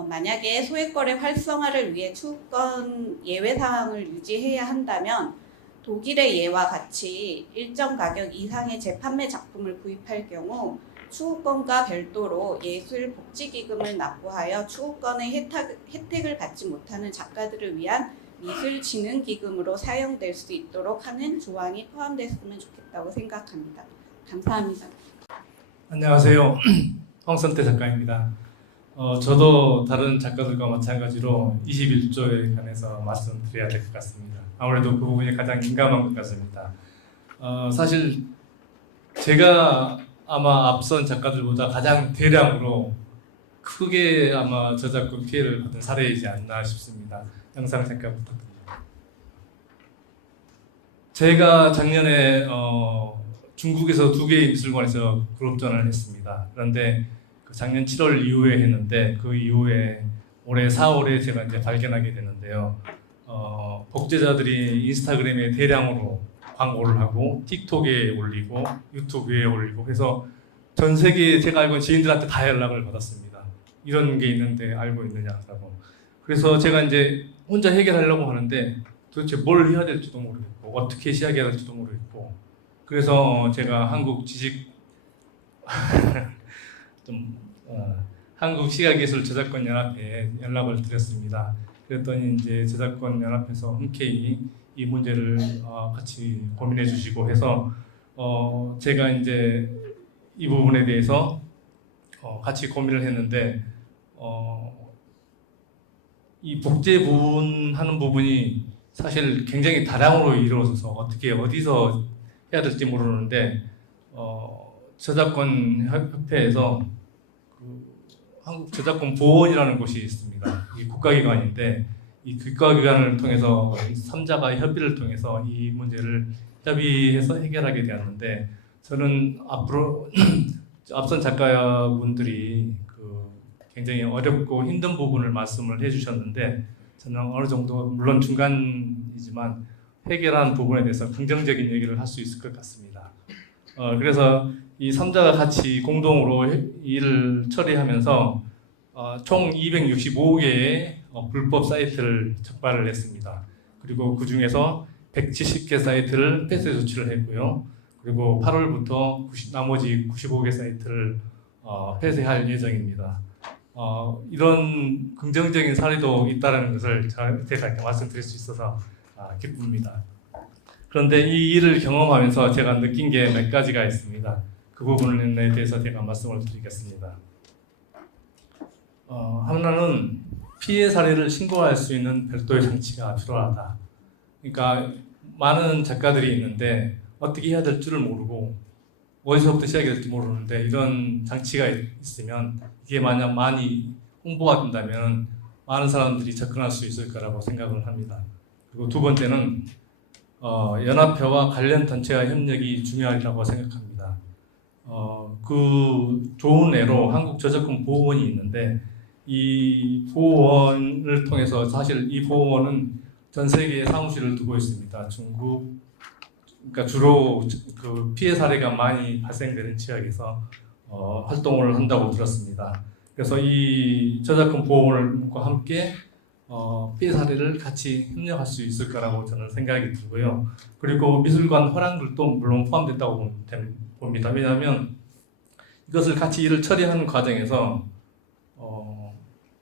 만약에 소액거래 활성화를 위해 추구권 예외 사항을 유지해야 한다면 독일의 예와 같이 일정 가격 이상의 재판매 작품을 구입할 경우 추구권과 별도로 예술복지기금을 납부하여 추구권의 혜택을 받지 못하는 작가들을 위한 미술진흥기금으로 사용될 수 있도록 하는 조항이 포함됐으면 좋겠다고 생각합니다. 감사합니다. 안녕하세요. 황선태 작가입니다. 저도 다른 작가들과 마찬가지로 21조에 관해서 말씀드려야 될 것 같습니다. 아무래도 그 부분이 가장 민감한 것 같습니다. 사실 제가 아마 앞선 작가들보다 가장 대량으로 크게 아마 저작권 피해를 받은 사례이지 않나 싶습니다. 영상 잠깐 부탁드립니다. 제가 작년에 중국에서 2개의 미술관에서 그룹전을 했습니다. 그런데 작년 7월 이후에 했는데 그 이후에 올해 4월에 제가 이제 발견하게 되는데요. 복제자들이 인스타그램에 대량으로 광고를 하고 틱톡에 올리고 유튜브에 올리고 해서 전 세계 제가 알고 있는 지인들한테 다 연락을 받았습니다. 이런 게 있는데 알고 있느냐라고. 그래서 제가 이제 혼자 해결하려고 하는데 도대체 뭘 해야 될지도 모르겠고 어떻게 시작해야 될지도 모르겠고 그래서 제가 한국 시각예술저작권연합회에 연락을 드렸습니다. 그랬더니 이제 저작권연합에서 흔쾌히 이 문제를 같이 고민해 주시고 해서 제가 이제 이 부분에 대해서 같이 고민을 했는데 이 복제 부분하는 부분이 사실 굉장히 다량으로 이루어져서 어떻게 어디서 해야 될지 모르는데 저작권 협회에서 한국 저작권 보원이라는 곳이 있습니다. 이 국가기관인데 이 국가기관을 통해서 3자가 협의를 통해서 이 문제를 협의해서 해결하게 되었는데 저는 앞으로 앞선 작가분들이 그 굉장히 어렵고 힘든 부분을 말씀을 해주셨는데 저는 어느 정도 물론 중간이지만 해결한 부분에 대해서 긍정적인 얘기를 할 수 있을 것 같습니다. 그래서 이 3자가 같이 공동으로 일을 처리하면서 총 265개의 불법 사이트를 적발을 했습니다. 그리고 그 중에서 170개 사이트를 폐쇄 조치를 했고요. 그리고 8월부터 나머지 95개 사이트를 폐쇄할 예정입니다. 이런 긍정적인 사례도 있다는 것을 제가 말씀드릴 수 있어서 기쁩니다. 그런데 이 일을 경험하면서 제가 느낀 게 몇 가지가 있습니다. 그 부분에 대해서 제가 말씀을 드리겠습니다. 하나는 피해 사례를 신고할 수 있는 별도의 장치가 필요하다. 그러니까 많은 작가들이 있는데 어떻게 해야 될 줄을 모르고 어디서부터 시작해야 될지 모르는데 이런 장치가 있으면 이게 만약 많이 홍보가 된다면 많은 사람들이 접근할 수 있을 거라고 생각을 합니다. 그리고 두 번째는 연합회와 관련 단체와 협력이 중요하다고 생각합니다. 그 좋은 예로 한국저작권 보호원이 있는데 이 보호원을 통해서 사실 이 보호원은 전 세계에 사무실을 두고 있습니다. 중국, 그러니까 주로 그 피해 사례가 많이 발생되는 지역에서 활동을 한다고 들었습니다. 그래서 이 저작권 보호원과 함께 피해 사례를 같이 협력할 수 있을 거라고 저는 생각이 들고요. 그리고 미술관 화랑들도 물론 포함된다고 봅니다. 왜냐하면 이것을 같이 일을 처리하는 과정에서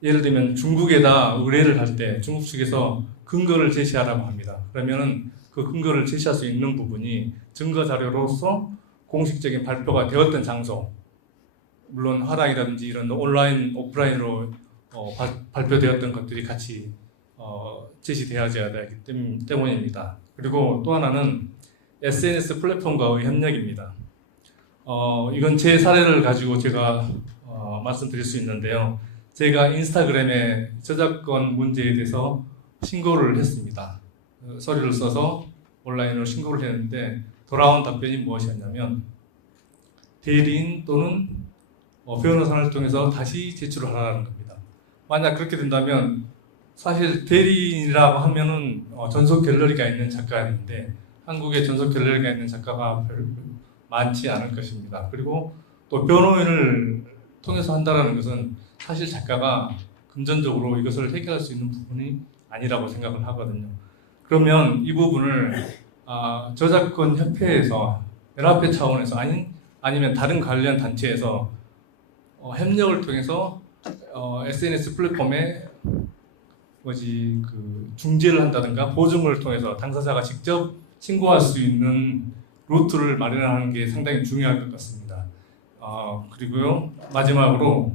예를 들면 중국에다 의뢰를 할 때 중국 측에서 근거를 제시하라고 합니다. 그러면은 그 근거를 제시할 수 있는 부분이 증거 자료로서 공식적인 발표가 되었던 장소, 물론 화랑이라든지 이런 온라인, 오프라인으로 발표되었던 것들이 같이 제시되어야 되기 때문입니다. 그리고 또 하나는 SNS 플랫폼과의 협력입니다. 이건 제 사례를 가지고 제가 말씀드릴 수 있는데요. 제가 인스타그램에 저작권 문제에 대해서 신고를 했습니다. 서류를 써서 온라인으로 신고를 했는데 돌아온 답변이 무엇이었냐면 대리인 또는 변호사를 통해서 다시 제출을 하라는 겁니다. 만약 그렇게 된다면 사실 대리인이라고 하면은 전속 갤러리가 있는 작가인데 한국에 전속 갤러리가 있는 작가가 별로 많지 않을 것입니다. 그리고 또 변호인을 통해서 한다는 것은 사실 작가가 금전적으로 이것을 해결할 수 있는 부분이 아니라고 생각을 하거든요. 그러면 이 부분을 저작권 협회에서 연합회 차원에서 아니면 다른 관련 단체에서 협력을 통해서 SNS 플랫폼에 중재를 한다든가 보증을 통해서 당사자가 직접 신고할 수 있는 루트를 마련하는 게 상당히 중요할 것 같습니다. 그리고요 마지막으로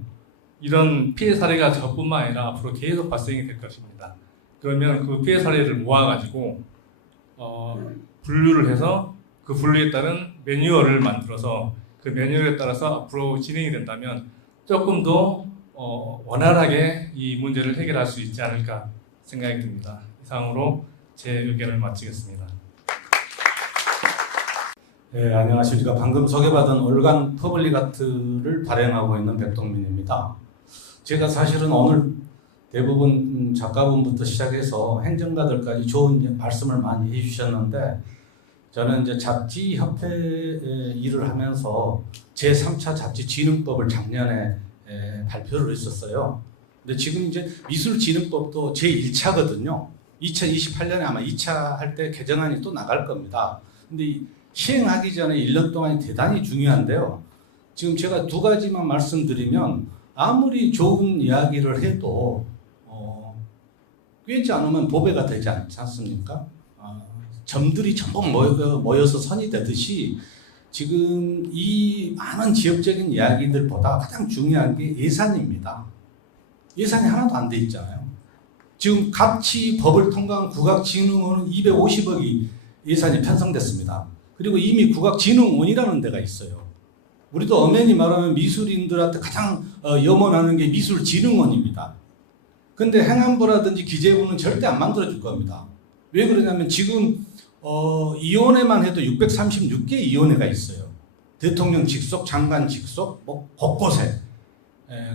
이런 피해 사례가 저뿐만 아니라 앞으로 계속 발생이 될 것입니다. 그러면 그 피해 사례를 모아가지고 분류를 해서 그 분류에 따른 매뉴얼을 만들어서 그 매뉴얼에 따라서 앞으로 진행이 된다면 조금 더 원활하게 이 문제를 해결할 수 있지 않을까 생각이 듭니다. 이상으로 제 의견을 마치겠습니다. 네, 안녕하십니까. 방금 소개받은 올간 퍼블릭 아트를 발행하고 있는 백동민입니다. 제가 사실은 오늘 대부분 작가분부터 시작해서 행정가들까지 좋은 말씀을 많이 해주셨는데 저는 이제 잡지협회 일을 하면서 제3차 잡지진흥법을 작년에 발표를 했었어요. 근데 지금 이제 미술진흥법도 제1차거든요. 2028년에 아마 2차 할 때 개정안이 또 나갈 겁니다. 근데 시행하기 전에 1년 동안이 대단히 중요한데요. 지금 제가 두 가지만 말씀드리면 아무리 좋은 이야기를 해도 꿰지 않으면 보배가 되지 않지 않습니까? 점들이 전부 모여서 선이 되듯이 지금 이 많은 지역적인 이야기들보다 가장 중요한 게 예산입니다. 예산이 하나도 안 돼 있잖아요. 지금 같이 법을 통과한 국악진흥원은 250억이 예산이 편성됐습니다. 그리고 이미 국악진흥원이라는 데가 있어요. 우리도 엄연히 말하면 미술인들한테 가장 염원하는 게 미술진흥원입니다. 근데 행안부라든지 기재부는 절대 안 만들어줄 겁니다. 왜 그러냐면 지금 위원회만 해도 636개 위원회가 있어요. 대통령 직속, 장관 직속, 뭐 곳곳에.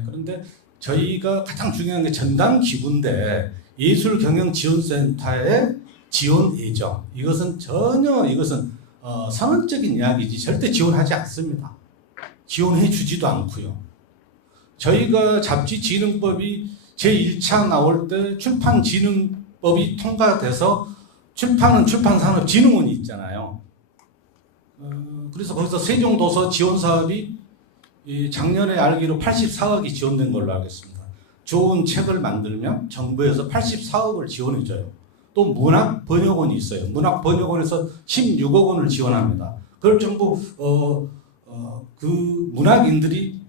그런데 저희가 가장 중요한 게 전담 기구인데 예술경영지원센터의 지원 예정. 이것은 선언적인 이야기지 절대 지원하지 않습니다. 지원해 주지도 않고요. 저희가 잡지진흥법이 제1차 나올 때 출판진흥법이 통과돼서 출판은 출판산업진흥원이 있잖아요. 그래서 거기서 세종도서 지원 사업이 작년에 알기로 84억이 지원된 걸로 알겠습니다. 좋은 책을 만들면 정부에서 84억을 지원해줘요. 또 문학번역원이 있어요. 문학번역원에서 16억 원을 지원합니다. 그걸 전부 그 문학인들이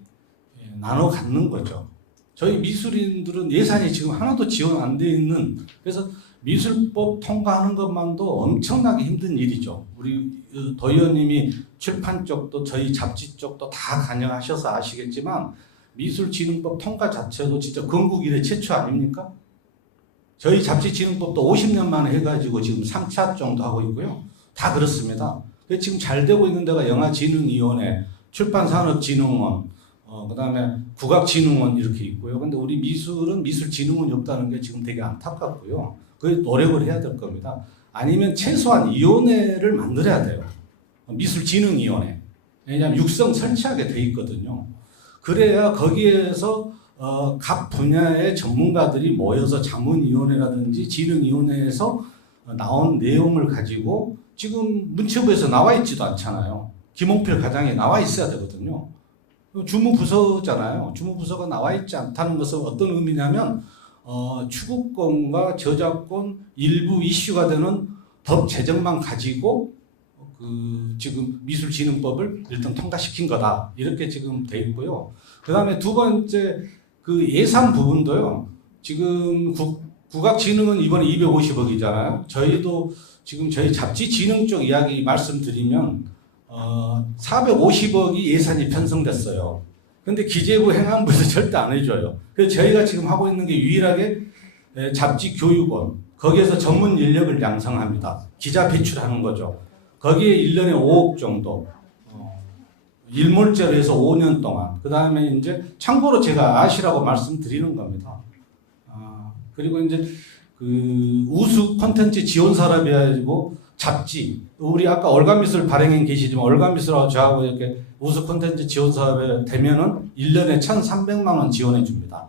나눠 갖는 거죠. 저희 미술인들은 예산이 지금 하나도 지원 안 돼 있는, 그래서 미술법 통과하는 것만도 엄청나게 힘든 일이죠. 우리 도 의원님이 출판 쪽도 저희 잡지 쪽도 다 관여하셔서 아시겠지만 미술진흥법 통과 자체도 진짜 건국 이래 최초 아닙니까? 저희 잡지진흥법도 50년 만에 해가지고 지금 3차 정도 하고 있고요. 다 그렇습니다. 지금 잘 되고 있는 데가 영화진흥위원회, 출판산업진흥원, 그다음에 국악진흥원 이렇게 있고요. 근데 우리 미술은 미술진흥원이 없다는 게 지금 되게 안타깝고요. 그 노력을 해야 될 겁니다. 아니면 최소한 위원회를 만들어야 돼요. 미술진흥위원회. 왜냐하면 육성 설치하게 돼 있거든요. 그래야 거기에서 각 분야의 전문가들이 모여서 자문위원회라든지 진흥위원회에서 나온 내용을 가지고 지금 문체부에서 나와 있지도 않잖아요. 김홍필 과장이 나와 있어야 되거든요. 주무부서잖아요. 주무부서가 나와 있지 않다는 것은 어떤 의미냐면 추구권과 저작권 일부 이슈가 되는 법 제정만 가지고 지금 미술진흥법을 일단 통과시킨 거다. 이렇게 지금 돼 있고요. 그 다음에 두 번째 그 예산 부분도요. 지금 국악진흥은 이번에 250억이잖아요. 저희도 지금 저희 잡지진흥 쪽 이야기 말씀드리면 450억이 예산이 편성됐어요. 근데 기재부 행안부에서 절대 안 해줘요. 그래서 저희가 지금 하고 있는 게 유일하게 잡지교육원, 거기에서 전문 인력을 양성합니다. 기자 배출하는 거죠. 거기에 1년에 5억 정도, 일몰제로 해서 5년 동안. 그 다음에 이제 참고로 제가 아시라고 말씀드리는 겁니다. 그리고 이제 그 우수 콘텐츠 지원 사업이 가지고 잡지, 우리 아까 얼간미술 발행인 계시지만 얼간미술하고 저하고 이렇게 우수 콘텐츠 지원 사업에 되면은 1년에 1,300만 원 지원해 줍니다.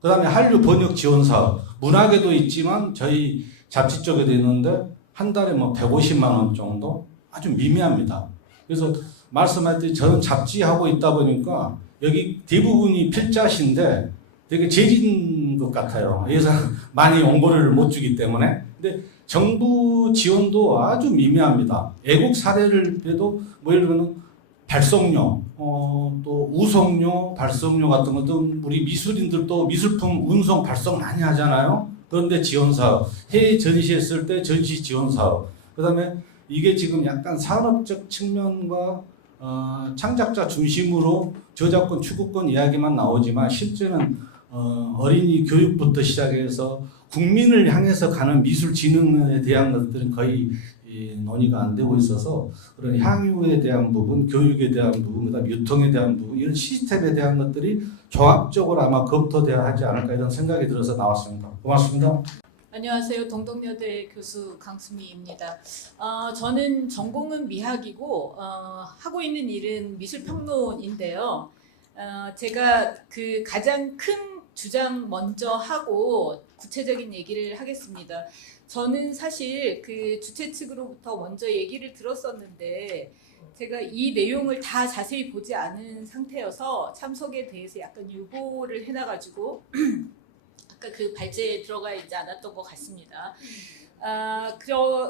그 다음에 한류 번역 지원 사업, 문학에도 있지만 저희 잡지 쪽에도 있는데 한 달에 뭐 150만 원 정도 아주 미미합니다. 그래서 말씀하셨듯이 저는 잡지하고 있다 보니까 여기 대부분이 필자신데 되게 재진 것 같아요. 예산 많이 온거를 못 주기 때문에. 근데 정부 지원도 아주 미미합니다. 애국 사례를 해도 뭐 예를 들면 발송료, 또 우송료, 발송료 같은 것도 우리 미술인들도 미술품 운송, 발송 많이 하잖아요. 그런데 지원 사업, 해외 전시했을 때 전시 지원 사업, 그 다음에 이게 지금 약간 산업적 측면과 창작자 중심으로 저작권, 추구권 이야기만 나오지만 실제는 어린이 교육부터 시작해서 국민을 향해서 가는 미술 진흥에 대한 것들은 거의 논의가 안 되고 있어서 그런 향유에 대한 부분, 교육에 대한 부분, 그다음 유통에 대한 부분 이런 시스템에 대한 것들이 종합적으로 아마 검토돼야 하지 않을까 이런 생각이 들어서 나왔습니다. 고맙습니다. 안녕하세요. 동덕여대 교수 강수미입니다. 저는 전공은 미학이고 하고 있는 일은 미술평론인데요. 제가 그 가장 큰 주장 먼저 하고 구체적인 얘기를 하겠습니다. 저는 사실 그 주최 측으로부터 먼저 얘기를 들었었는데 제가 이 내용을 다 자세히 보지 않은 상태여서 참석에 대해서 약간 유보를 해놔가지고 아까 그 발제에 들어가 있지 않았던 것 같습니다.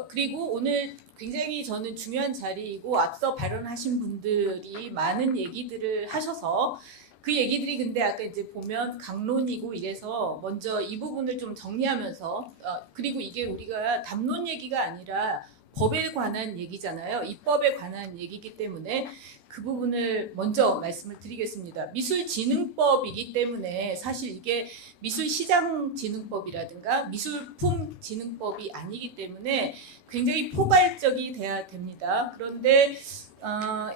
그리고 오늘 굉장히 저는 중요한 자리이고 앞서 발언하신 분들이 많은 얘기들을 하셔서 그 얘기들이 근데 아까 이제 보면 강론이고 이래서 먼저 이 부분을 좀 정리하면서 그리고 이게 우리가 담론 얘기가 아니라 법에 관한 얘기잖아요. 입법에 관한 얘기이기 때문에 그 부분을 먼저 말씀을 드리겠습니다. 미술진흥법이기 때문에 사실 이게 미술시장진흥법이라든가 미술품진흥법이 아니기 때문에 굉장히 포괄적이 돼야 됩니다. 그런데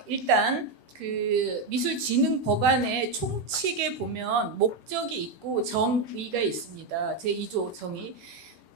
일단 그 미술진흥법안의 총칙에 보면 목적이 있고 정의가 있습니다. 제2조 정의.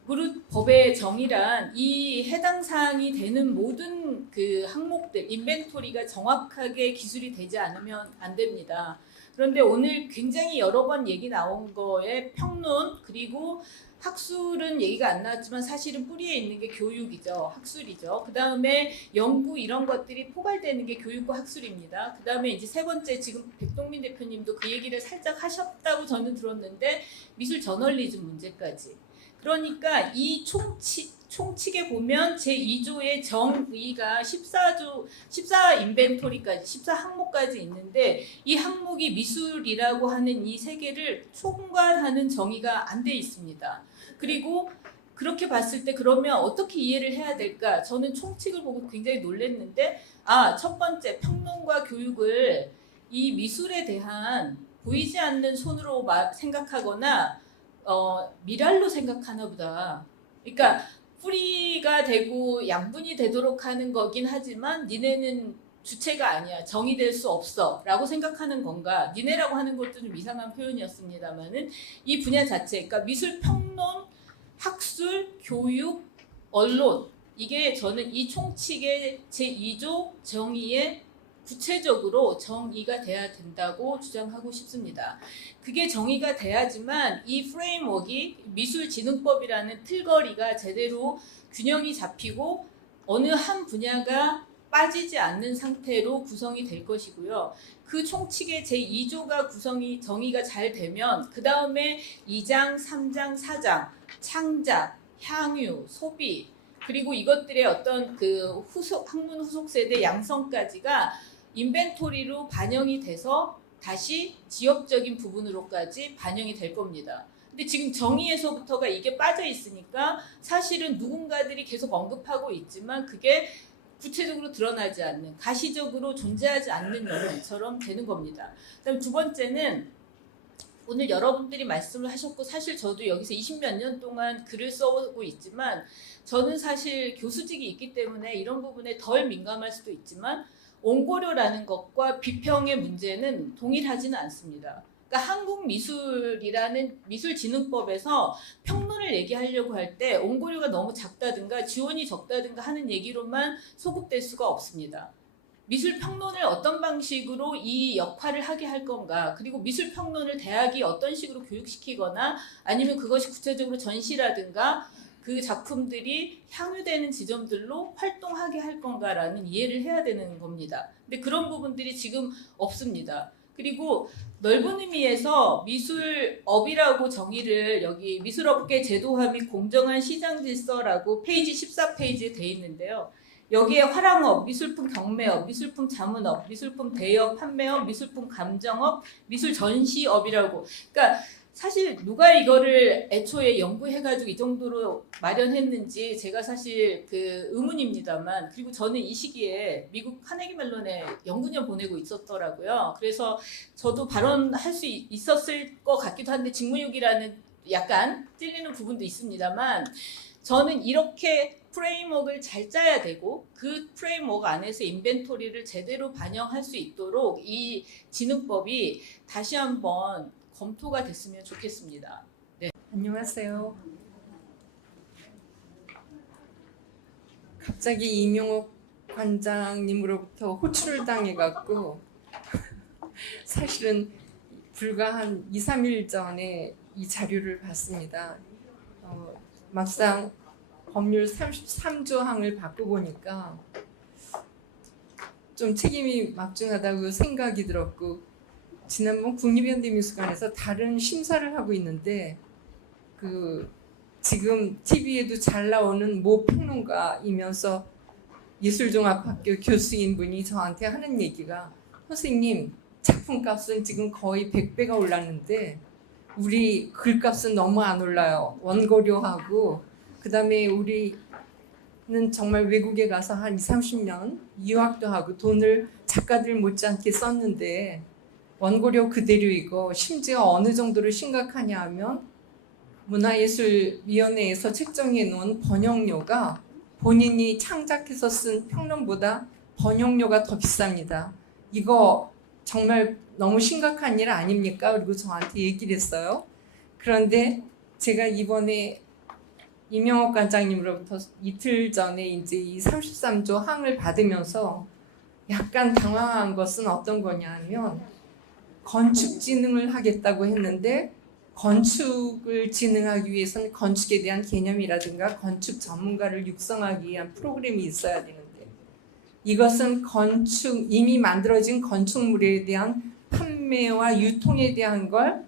무릇 법의 정의란 이 해당 사항이 되는 모든 그 항목들, 인벤토리가 정확하게 기술이 되지 않으면 안 됩니다. 그런데 오늘 굉장히 여러 번 얘기 나온 거에 평론 그리고 학술은 얘기가 안 나왔지만 사실은 뿌리에 있는 게 교육이죠. 학술이죠. 그 다음에 연구 이런 것들이 포괄되는 게 교육과 학술입니다. 그 다음에 이제 세 번째 지금 백동민 대표님도 그 얘기를 살짝 하셨다고 저는 들었는데 미술 저널리즘 문제까지. 그러니까 이 총칙에 보면 제2조의 정의가 14 인벤토리까지 14항목까지 있는데 이 항목이 미술이라고 하는 이 세 개를 총괄하는 정의가 안 돼 있습니다. 그리고 그렇게 봤을 때 그러면 어떻게 이해를 해야 될까? 저는 총칙을 보고 굉장히 놀랐는데 첫 번째 평론과 교육을 이 미술에 대한 보이지 않는 손으로 생각하거나 미랄로 생각하나 보다. 그러니까 뿌리가 되고 양분이 되도록 하는 거긴 하지만 니네는 주체가 아니야. 정의될 수 없어. 라고 생각하는 건가. 니네라고 하는 것도 좀 이상한 표현이었습니다만은 이 분야 자체, 그러니까 미술 평론, 학술, 교육, 언론 이게 저는 이 총칙의 제2조 정의에 구체적으로 정의가 돼야 된다고 주장하고 싶습니다. 그게 정의가 돼야지만 이 프레임워크가 미술진흥법이라는 틀거리가 제대로 균형이 잡히고 어느 한 분야가 빠지지 않는 상태로 구성이 될 것이고요. 그 총칙의 제2조가 정의가 잘 되면 그 다음에 2장, 3장, 4장 창작, 향유, 소비 그리고 이것들의 어떤 그 학문 후속 세대 양성까지가 인벤토리로 반영이 돼서 다시 지역적인 부분으로까지 반영이 될 겁니다. 근데 지금 정의에서부터가 이게 빠져 있으니까 사실은 누군가들이 계속 언급하고 있지만 그게 구체적으로 드러나지 않는 가시적으로 존재하지 않는 영역처럼 되는 겁니다. 그다음 두 번째는 오늘 여러분들이 말씀을 하셨고 사실 저도 여기서 20몇 년 동안 글을 써오고 있지만 저는 사실 교수직이 있기 때문에 이런 부분에 덜 민감할 수도 있지만 옹고료라는 것과 비평의 문제는 동일하지는 않습니다. 그러니까 한국 미술이라는 미술진흥법에서 평론을 얘기하려고 할 때 옹고료가 너무 작다든가 지원이 적다든가 하는 얘기로만 소급될 수가 없습니다. 미술 평론을 어떤 방식으로 이 역할을 하게 할 건가 그리고 미술 평론을 대학이 어떤 식으로 교육시키거나 아니면 그것이 구체적으로 전시라든가 그 작품들이 향유되는 지점들로 활동하게 할 건가라는 이해를 해야 되는 겁니다. 근데 그런 부분들이 지금 없습니다. 그리고 넓은 의미에서 미술업이라고 정의를 여기 미술업계 제도화 및 공정한 시장 질서라고 페이지 14페이지에 돼 있는데요. 여기에 화랑업, 미술품 경매업, 미술품 자문업, 미술품 대여 판매업, 미술품 감정업, 미술 전시업이라고. 그러니까 사실 누가 이거를 애초에 연구해가지고 이 정도로 마련했는지 제가 사실 그 의문입니다만 그리고 저는 이 시기에 미국 카네기 멜론에 연구년 보내고 있었더라고요. 그래서 저도 발언할 수 있었을 것 같기도 한데 직무유기라는 약간 찔리는 부분도 있습니다만 저는 이렇게 프레임워크를 잘 짜야 되고 그 프레임워크 안에서 인벤토리를 제대로 반영할 수 있도록 이 진흥법이 다시 한번 검토가 됐으면 좋겠습니다. 네. 안녕하세요. 갑자기 이명옥 관장님으로부터 호출을 당해갖고 사실은 불과 한 2, 3일 전에 이 자료를 봤습니다. 막상 법률 33조 항을 바꿔보니까 좀 책임이 막중하다고 생각이 들었고 지난번 국립현대미술관에서 다른 심사를 하고 있는데 그 지금 TV에도 잘 나오는 모 평론가이면서 예술종합학교 교수인 분이 저한테 하는 얘기가 선생님 작품값은 지금 거의 100배가 올랐는데 우리 글값은 너무 안 올라요. 원고료하고 그다음에 우리 정말 외국에 가서 한 20, 30년 유학도 하고 돈을 작가들 못지않게 썼는데 원고료 그대로이고 심지어 어느 정도로 심각하냐 하면 문화예술위원회에서 책정해 놓은 번역료가 본인이 창작해서 쓴 평론보다 번역료가 더 비쌉니다. 이거 정말 너무 심각한 일 아닙니까? 그리고 저한테 얘기를 했어요. 그런데 제가 이번에 이명옥 관장님으로부터 이틀 전에 이제 이 33조 항을 받으면서 약간 당황한 것은 어떤 거냐면 건축진흥을 하겠다고 했는데 건축을 진흥하기 위해서는 건축에 대한 개념이라든가 건축 전문가를 육성하기 위한 프로그램이 있어야 되는데 이것은 이미 만들어진 건축물에 대한 판매와 유통에 대한 걸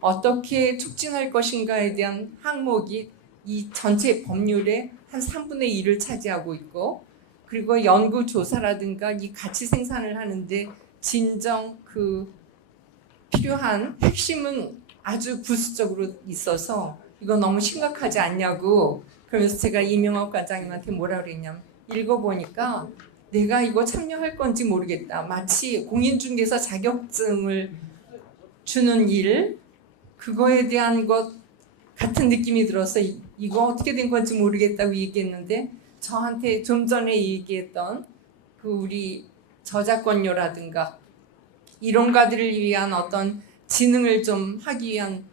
어떻게 촉진할 것인가에 대한 항목이 이 전체 법률의 한 3분의 1을 차지하고 있고 그리고 연구조사라든가 이 가치 생산을 하는데 진정 필요한 핵심은 아주 부수적으로 있어서 이거 너무 심각하지 않냐고 그러면서 제가 이명옥 관장님한테 뭐라 그랬냐면 읽어보니까 내가 이거 참여할 건지 모르겠다. 마치 공인중개사 자격증을 주는 일 그거에 대한 것 같은 느낌이 들어서 이거 어떻게 된 건지 모르겠다고 얘기했는데 저한테 좀 전에 얘기했던 우리 저작권료라든가 이론가들을 위한 어떤 진흥을 좀 하기 위한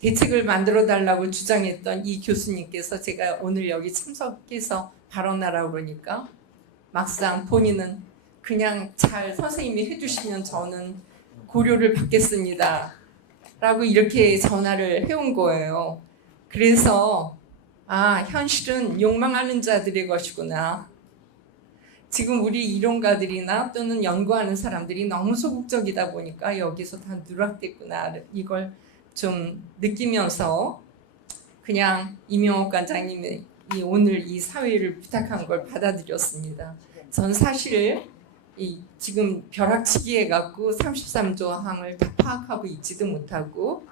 대책을 만들어 달라고 주장했던 이 교수님께서 제가 오늘 여기 참석해서 발언하라고 그러니까 막상 본인은 그냥 잘 선생님이 해주시면 저는 고려를 받겠습니다 라고 이렇게 전화를 해온 거예요. 그래서 현실은 욕망하는 자들의 것이구나. 지금 우리 이론가들이나 또는 연구하는 사람들이 너무 소극적이다 보니까 여기서 다 누락됐구나. 이걸 좀 느끼면서 그냥 이명옥 관장님이 오늘 이 사회를 부탁한 걸 받아들였습니다. 전 사실 지금 벼락치기 해갖고 33조 항을 다 파악하고 있지도 못하고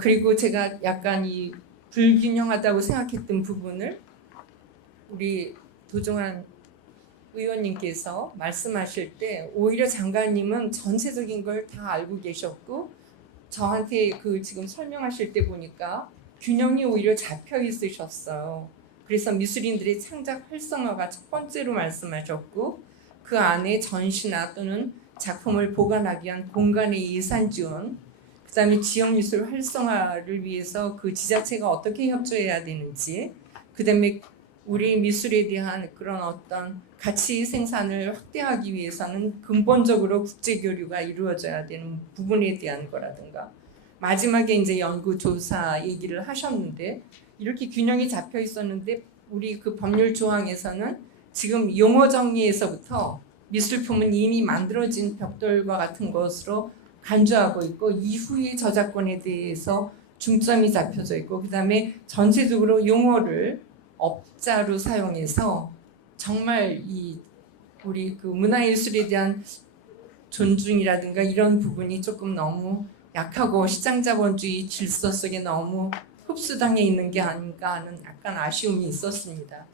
그리고 제가 약간 이 불균형하다고 생각했던 부분을 우리 도종환 의원님께서 말씀하실 때 오히려 장관님은 전체적인 걸 다 알고 계셨고 저한테 지금 설명하실 때 보니까 균형이 오히려 잡혀 있으셨어요. 그래서 미술인들의 창작 활성화가 첫 번째로 말씀하셨고 그 안에 전시나 또는 작품을 보관하기 위한 공간의 예산 지원 그 다음에 지역미술 활성화를 위해서 그 지자체가 어떻게 협조해야 되는지 그 다음에 우리 미술에 대한 그런 어떤 가치 생산을 확대하기 위해서는 근본적으로 국제교류가 이루어져야 되는 부분에 대한 거라든가 마지막에 이제 연구조사 얘기를 하셨는데 이렇게 균형이 잡혀 있었는데 우리 법률 조항에서는 지금 용어 정리에서부터 미술품은 이미 만들어진 벽돌과 같은 것으로 간주하고 있고 이후의 저작권에 대해서 중점이 잡혀져 있고 그 다음에 전체적으로 용어를 업자로 사용해서 정말 우리 문화예술에 대한 존중이라든가 이런 부분이 조금 너무 약하고 시장자본주의 질서 속에 너무 흡수당해 있는 게 아닌가 하는 약간 아쉬움이 있었습니다.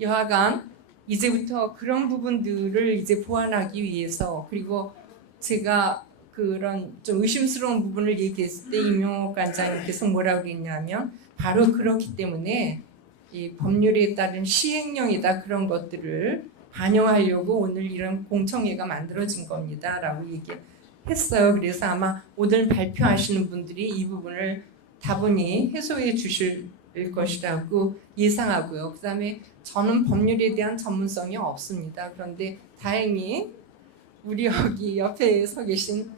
여하간 이제부터 그런 부분들을 이제 보완하기 위해서 그리고 제가 그런 좀 의심스러운 부분을 얘기했을 때 이명옥 관장님께서 뭐라고 했냐면 바로 그렇기 때문에 이 법률에 따른 시행령이다 그런 것들을 반영하려고 오늘 이런 공청회가 만들어진 겁니다 라고 얘기했어요. 그래서 아마 오늘 발표하시는 분들이 이 부분을 다분히 해소해 주실 것이라고 예상하고요. 그 다음에 저는 법률에 대한 전문성이 없습니다. 그런데 다행히 우리 여기 옆에 서 계신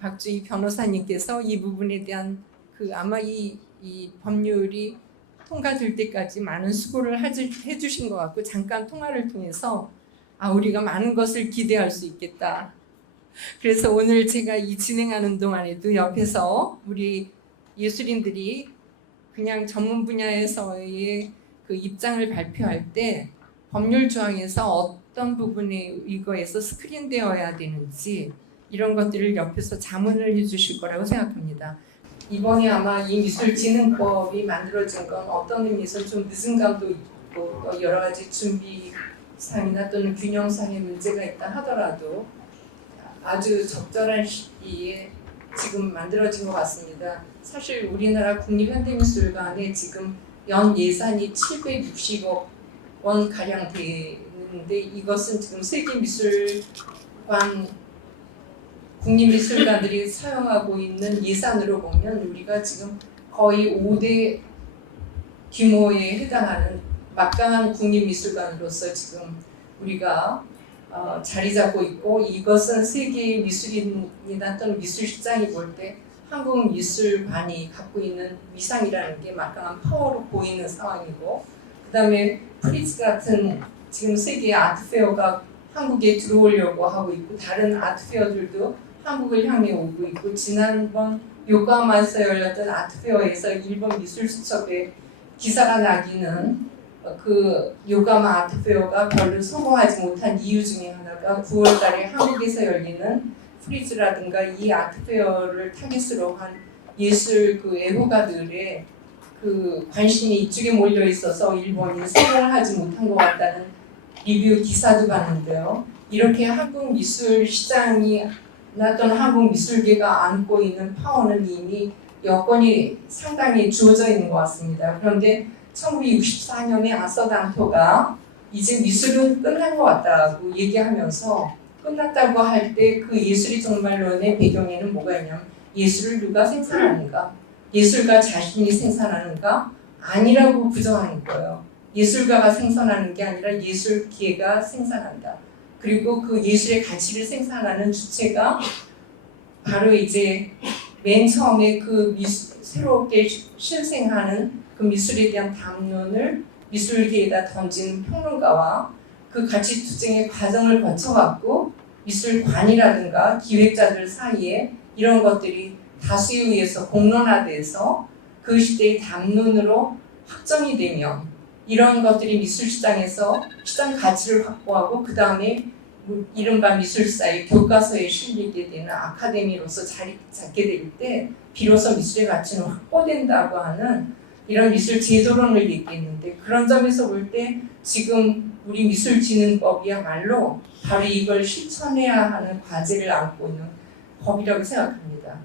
박주희 변호사님께서 이 부분에 대한 아마 이 법률이 통과될 때까지 많은 수고를 해주신 것 같고 잠깐 통화를 통해서 우리가 많은 것을 기대할 수 있겠다. 그래서 오늘 제가 이 진행하는 동안에도 옆에서 우리 예술인들이 그냥 전문 분야에서의 입장을 발표할 때 법률 조항에서 어떤 부분에 이거에서 스크린되어야 되는지 이런 것들을 옆에서 자문을 해주실 거라고 생각합니다. 이번에 아마 이 미술진흥법이 만들어진 건 어떤 의미에서 좀 늦은 감도 있고 또 여러 가지 준비상이나 또는 균형상의 문제가 있다 하더라도 아주 적절한 시기에 지금 만들어진 것 같습니다. 사실 우리나라 국립현대미술관에 지금 연 예산이 760억 원 가량 되는데 이것은 지금 세계미술관 국립미술관들이 사용하고 있는 예산으로 보면 우리가 지금 거의 5대 규모에 해당하는 막강한 국립미술관으로서 지금 우리가 자리 잡고 있고 이것은 세계 미술인이나 또는 미술시장이 볼 때 한국 미술관이 갖고 있는 위상이라는 게 막강한 파워로 보이는 상황이고 그 다음에 프리츠 같은 지금 세계 아트페어가 한국에 들어오려고 하고 있고 다른 아트페어들도 한국을 향해 오고 있고 지난번 요코하마에서 열렸던 아트페어에서 일본 미술수첩에 기사가 나기는 그 요코하마 아트페어가 별로 성공하지 못한 이유 중에 하나가 9월 달에 한국에서 열리는 프리즈라든가 이 아트페어를 타깃으로 한 예술 그 애호가들의 그 관심이 이쪽에 몰려 있어서 일본이 성공을 하지 못한 것 같다는 리뷰 기사도 봤는데요. 이렇게 한국 미술 시장이 또는 한국 미술계가 안고 있는 파워는 이미 여건이 상당히 주어져 있는 것 같습니다. 그런데 1964년에 아서단토가 이제 미술은 끝난 것 같다고 얘기하면서 끝났다고 할 때 그 예술이 정말론의 배경에는 뭐가 있냐면 예술을 누가 생산하는가? 예술가 자신이 생산하는가? 아니라고 부정하는 거예요. 예술가가 생산하는 게 아니라 예술계가 생산한다. 그리고 그 예술의 가치를 생산하는 주체가 바로 이제 맨 처음에 그 새롭게 실생하는 그 미술에 대한 담론을 미술계에다 던진 평론가와 그 가치 투쟁의 과정을 거쳐왔고 미술관이라든가 기획자들 사이에 이런 것들이 다수에 의해서 공론화돼서 그 시대의 담론으로 확정이 되면 이런 것들이 미술시장에서 시장 가치를 확보하고 그 다음에 이른바 미술사의 교과서에 실리게 되는 아카데미로서 자리 잡게 될 때 비로소 미술의 가치는 확보된다고 하는 이런 미술 제도론을 얘기했는데 그런 점에서 볼 때 지금 우리 미술진흥법이야말로 바로 이걸 실천해야 하는 과제를 안고 있는 법이라고 생각합니다.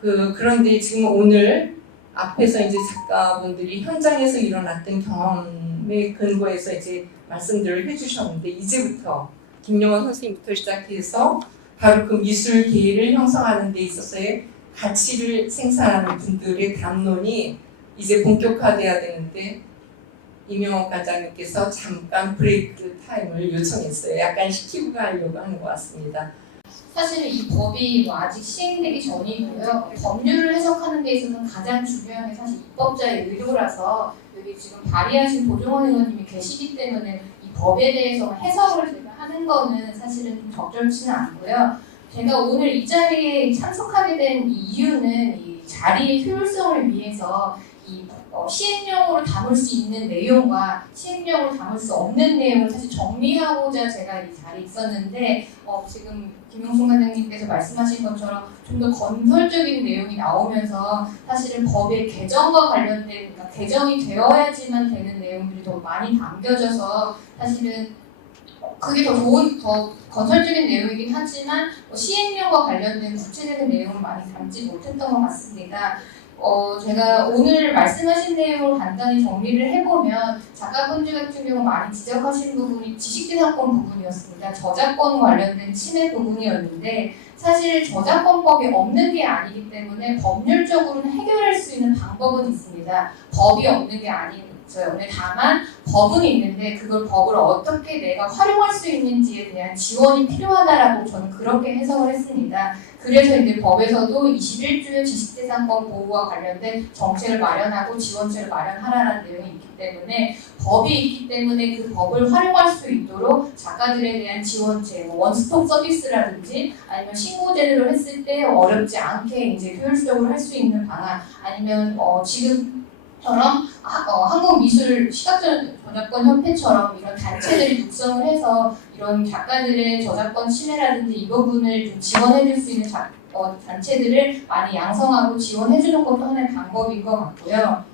그런데 지금 오늘 앞에서 이제 작가분들이 현장에서 일어났던 경험에 근거해서 이제 말씀들을 해주셨는데 이제부터 김영원 선생님부터 시작해서 바로 그 미술계를 형성하는 데 있어서의 가치를 생산하는 분들의 담론이 이제 본격화돼야 되는데 이명옥 관장님께서 잠깐 브레이크 타임을 요청했어요. 약간 시키고 가려고 하는 것 같습니다. 사실 이 법이 아직 시행되기 전이고요. 법률을 해석하는 데 있어서는 가장 중요한 게 사실 입법자의 의도라서 여기 지금 발의하신 보종원 의원님이 계시기 때문에 이 법에 대해서 해석을 제가 하는 거는 사실은 좀 적절치는 않고요. 제가 오늘 이 자리에 참석하게 된 이유는 이 자리의 효율성을 위해서 이 시행령으로 담을 수 있는 내용과 시행령으로 담을 수 없는 내용을 사실 정리하고자 제가 이 자리에 있었는데 지금 김용순 관장님께서 말씀하신 것처럼 좀 더 건설적인 내용이 나오면서 사실은 법의 개정과 관련된 그러니까 개정이 되어야지만 되는 내용들이 더 많이 담겨져서 사실은 그게 더 좋은, 더 건설적인 내용이긴 하지만 시행령과 관련된 구체적인 내용을 많이 담지 못했던 것 같습니다. 제가 오늘 말씀하신 내용을 간단히 정리를 해보면 작가분들 같은 경우 많이 지적하신 부분이 지식재산권 부분이었습니다. 저작권 관련된 침해 부분이었는데 사실 저작권법이 없는 게 아니기 때문에 법률적으로는 해결할 수 있는 방법은 있습니다. 법이 없는 게 아니죠. 근데 다만 법은 있는데 그걸 법을 어떻게 내가 활용할 수 있는지에 대한 지원이 필요하다라고 저는 그렇게 해석을 했습니다. 그래서 이제 법에서도 21조 지식재산권 보호와 관련된 정책을 마련하고 지원책을 마련하라는 내용이 있기 때문에 법이 있기 때문에 그 법을 활용할 수 있도록 작가들에 대한 지원책, 원스톱 서비스라든지 아니면 신고 제도를 했을 때 어렵지 않게 이제 효율적으로 할 수 있는 방안 아니면 지금처럼 한국미술 시각저작권 협회처럼 이런 단체들이 육성을 해서 이런 작가들의 저작권 침해라든지 이 부분을 좀 지원해줄 수 있는 단체들을 많이 양성하고 지원해주는 것도 하나의 방법인 것 같고요.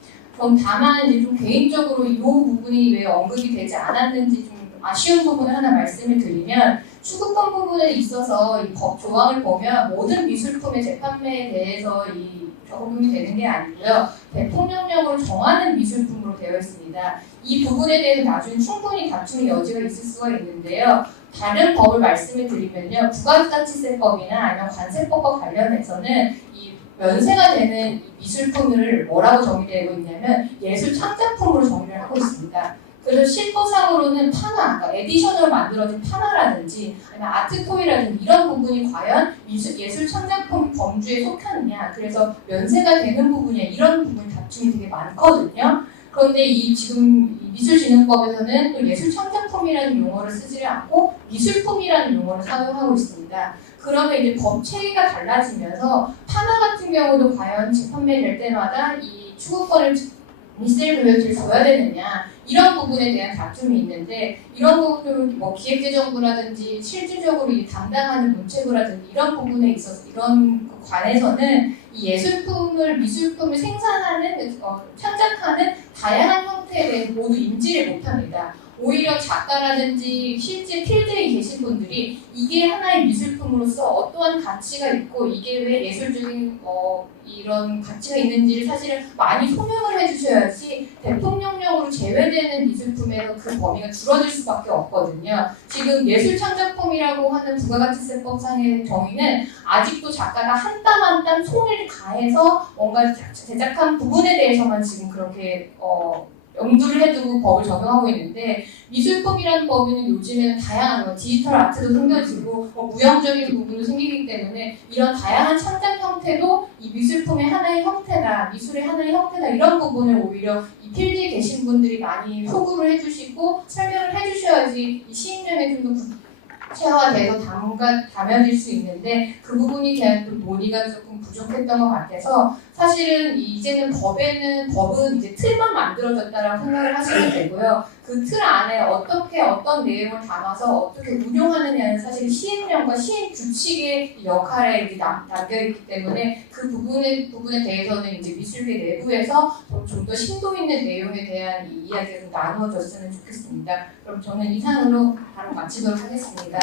그럼 다만 이제 좀 개인적으로 이 부분이 왜 언급이 되지 않았는지 좀 아쉬운 부분을 하나 말씀을 드리면 추구권 부분에 있어서 이 법 조항을 보면 모든 미술품의 재판매에 대해서 이 적용이 되는 게 아니고요. 대통령령으로 정하는 미술품으로 되어 있습니다. 이 부분에 대해서 나중에 충분히 다툼의 여지가 있을 수가 있는데요. 다른 법을 말씀을 드리면요. 부가가치세법이나 아니면 관세법과 관련해서는 이 면세가 되는 이 미술품을 뭐라고 정의되고 있냐면 예술 창작품으로 정의를 하고 있습니다. 그래서 실거상으로는 판화, 그러니까 에디션으로 만들어진 판화라든지 아니면 아트토이라든지 이런 부분이 과연 예술 창작품 범주에 속하느냐, 그래서 면세가 되는 부분이야, 이런 부분이 다툼이 되게 많거든요. 그런데 이 지금 미술진흥법에서는 또 예술 창작품이라는 용어를 쓰지를 않고 미술품이라는 용어를 사용하고 있습니다. 그러면 이제 법 체계가 달라지면서 판화 같은 경우도 과연 재판매될 때마다 이 추구권을 미술 교육을 줘야 되느냐, 이런 부분에 대한 다툼이 있는데, 이런 부분들은 뭐 기획재정부라든지 실질적으로 이 담당하는 문체부라든지 이런 부분에 있어서 이런 관해서는 이 예술품을 미술품을 생산하는 창작하는 다양한 형태에 대해서 모두 인지를 못합니다. 오히려 작가라든지 실제 필드에 계신 분들이 이게 하나의 미술품으로서 어떠한 가치가 있고 이게 왜 예술적인 이런 가치가 있는지를 사실은 많이 소명을 해주셔야지 대통령령으로 제외되는 미술품에서 그 범위가 줄어들 수밖에 없거든요. 지금 예술창작품이라고 하는 부가가치세법상의 정의는 아직도 작가가 한 땀 한 땀 손을 다해서 뭔가 제작한 부분에 대해서만 지금 그렇게 염두를 해두고 법을 적용하고 있는데, 미술법이라는 법에는 요즘에는 다양한 디지털 아트도 생겨지고 무형적인 부분도 생기기 때문에 이런 다양한 창작 형태도 이 미술품의 하나의 형태다, 미술의 하나의 형태다, 이런 부분을 오히려 이 필드에 계신 분들이 많이 소구를 해주시고 설명을 해주셔야지 이 시행령에 좀 더 체화돼서 담아질 수 있는데, 그 부분에 대한 또 논의가 조금 부족했던 것 같아서, 사실은 이제는 법은 이제 틀만 만들어졌다라고 생각을 하시면 되고요. 그 틀 안에 어떻게 어떤 내용을 담아서 어떻게 운용하느냐는 사실 시행령과 시행 규칙의 역할에 이제 남겨있기 때문에 그 부분에 대해서는 이제 미술계 내부에서 좀 더 심도 있는 내용에 대한 이 이야기를 나누어졌으면 좋겠습니다. 그럼 저는 이상으로 바로 마치도록 하겠습니다.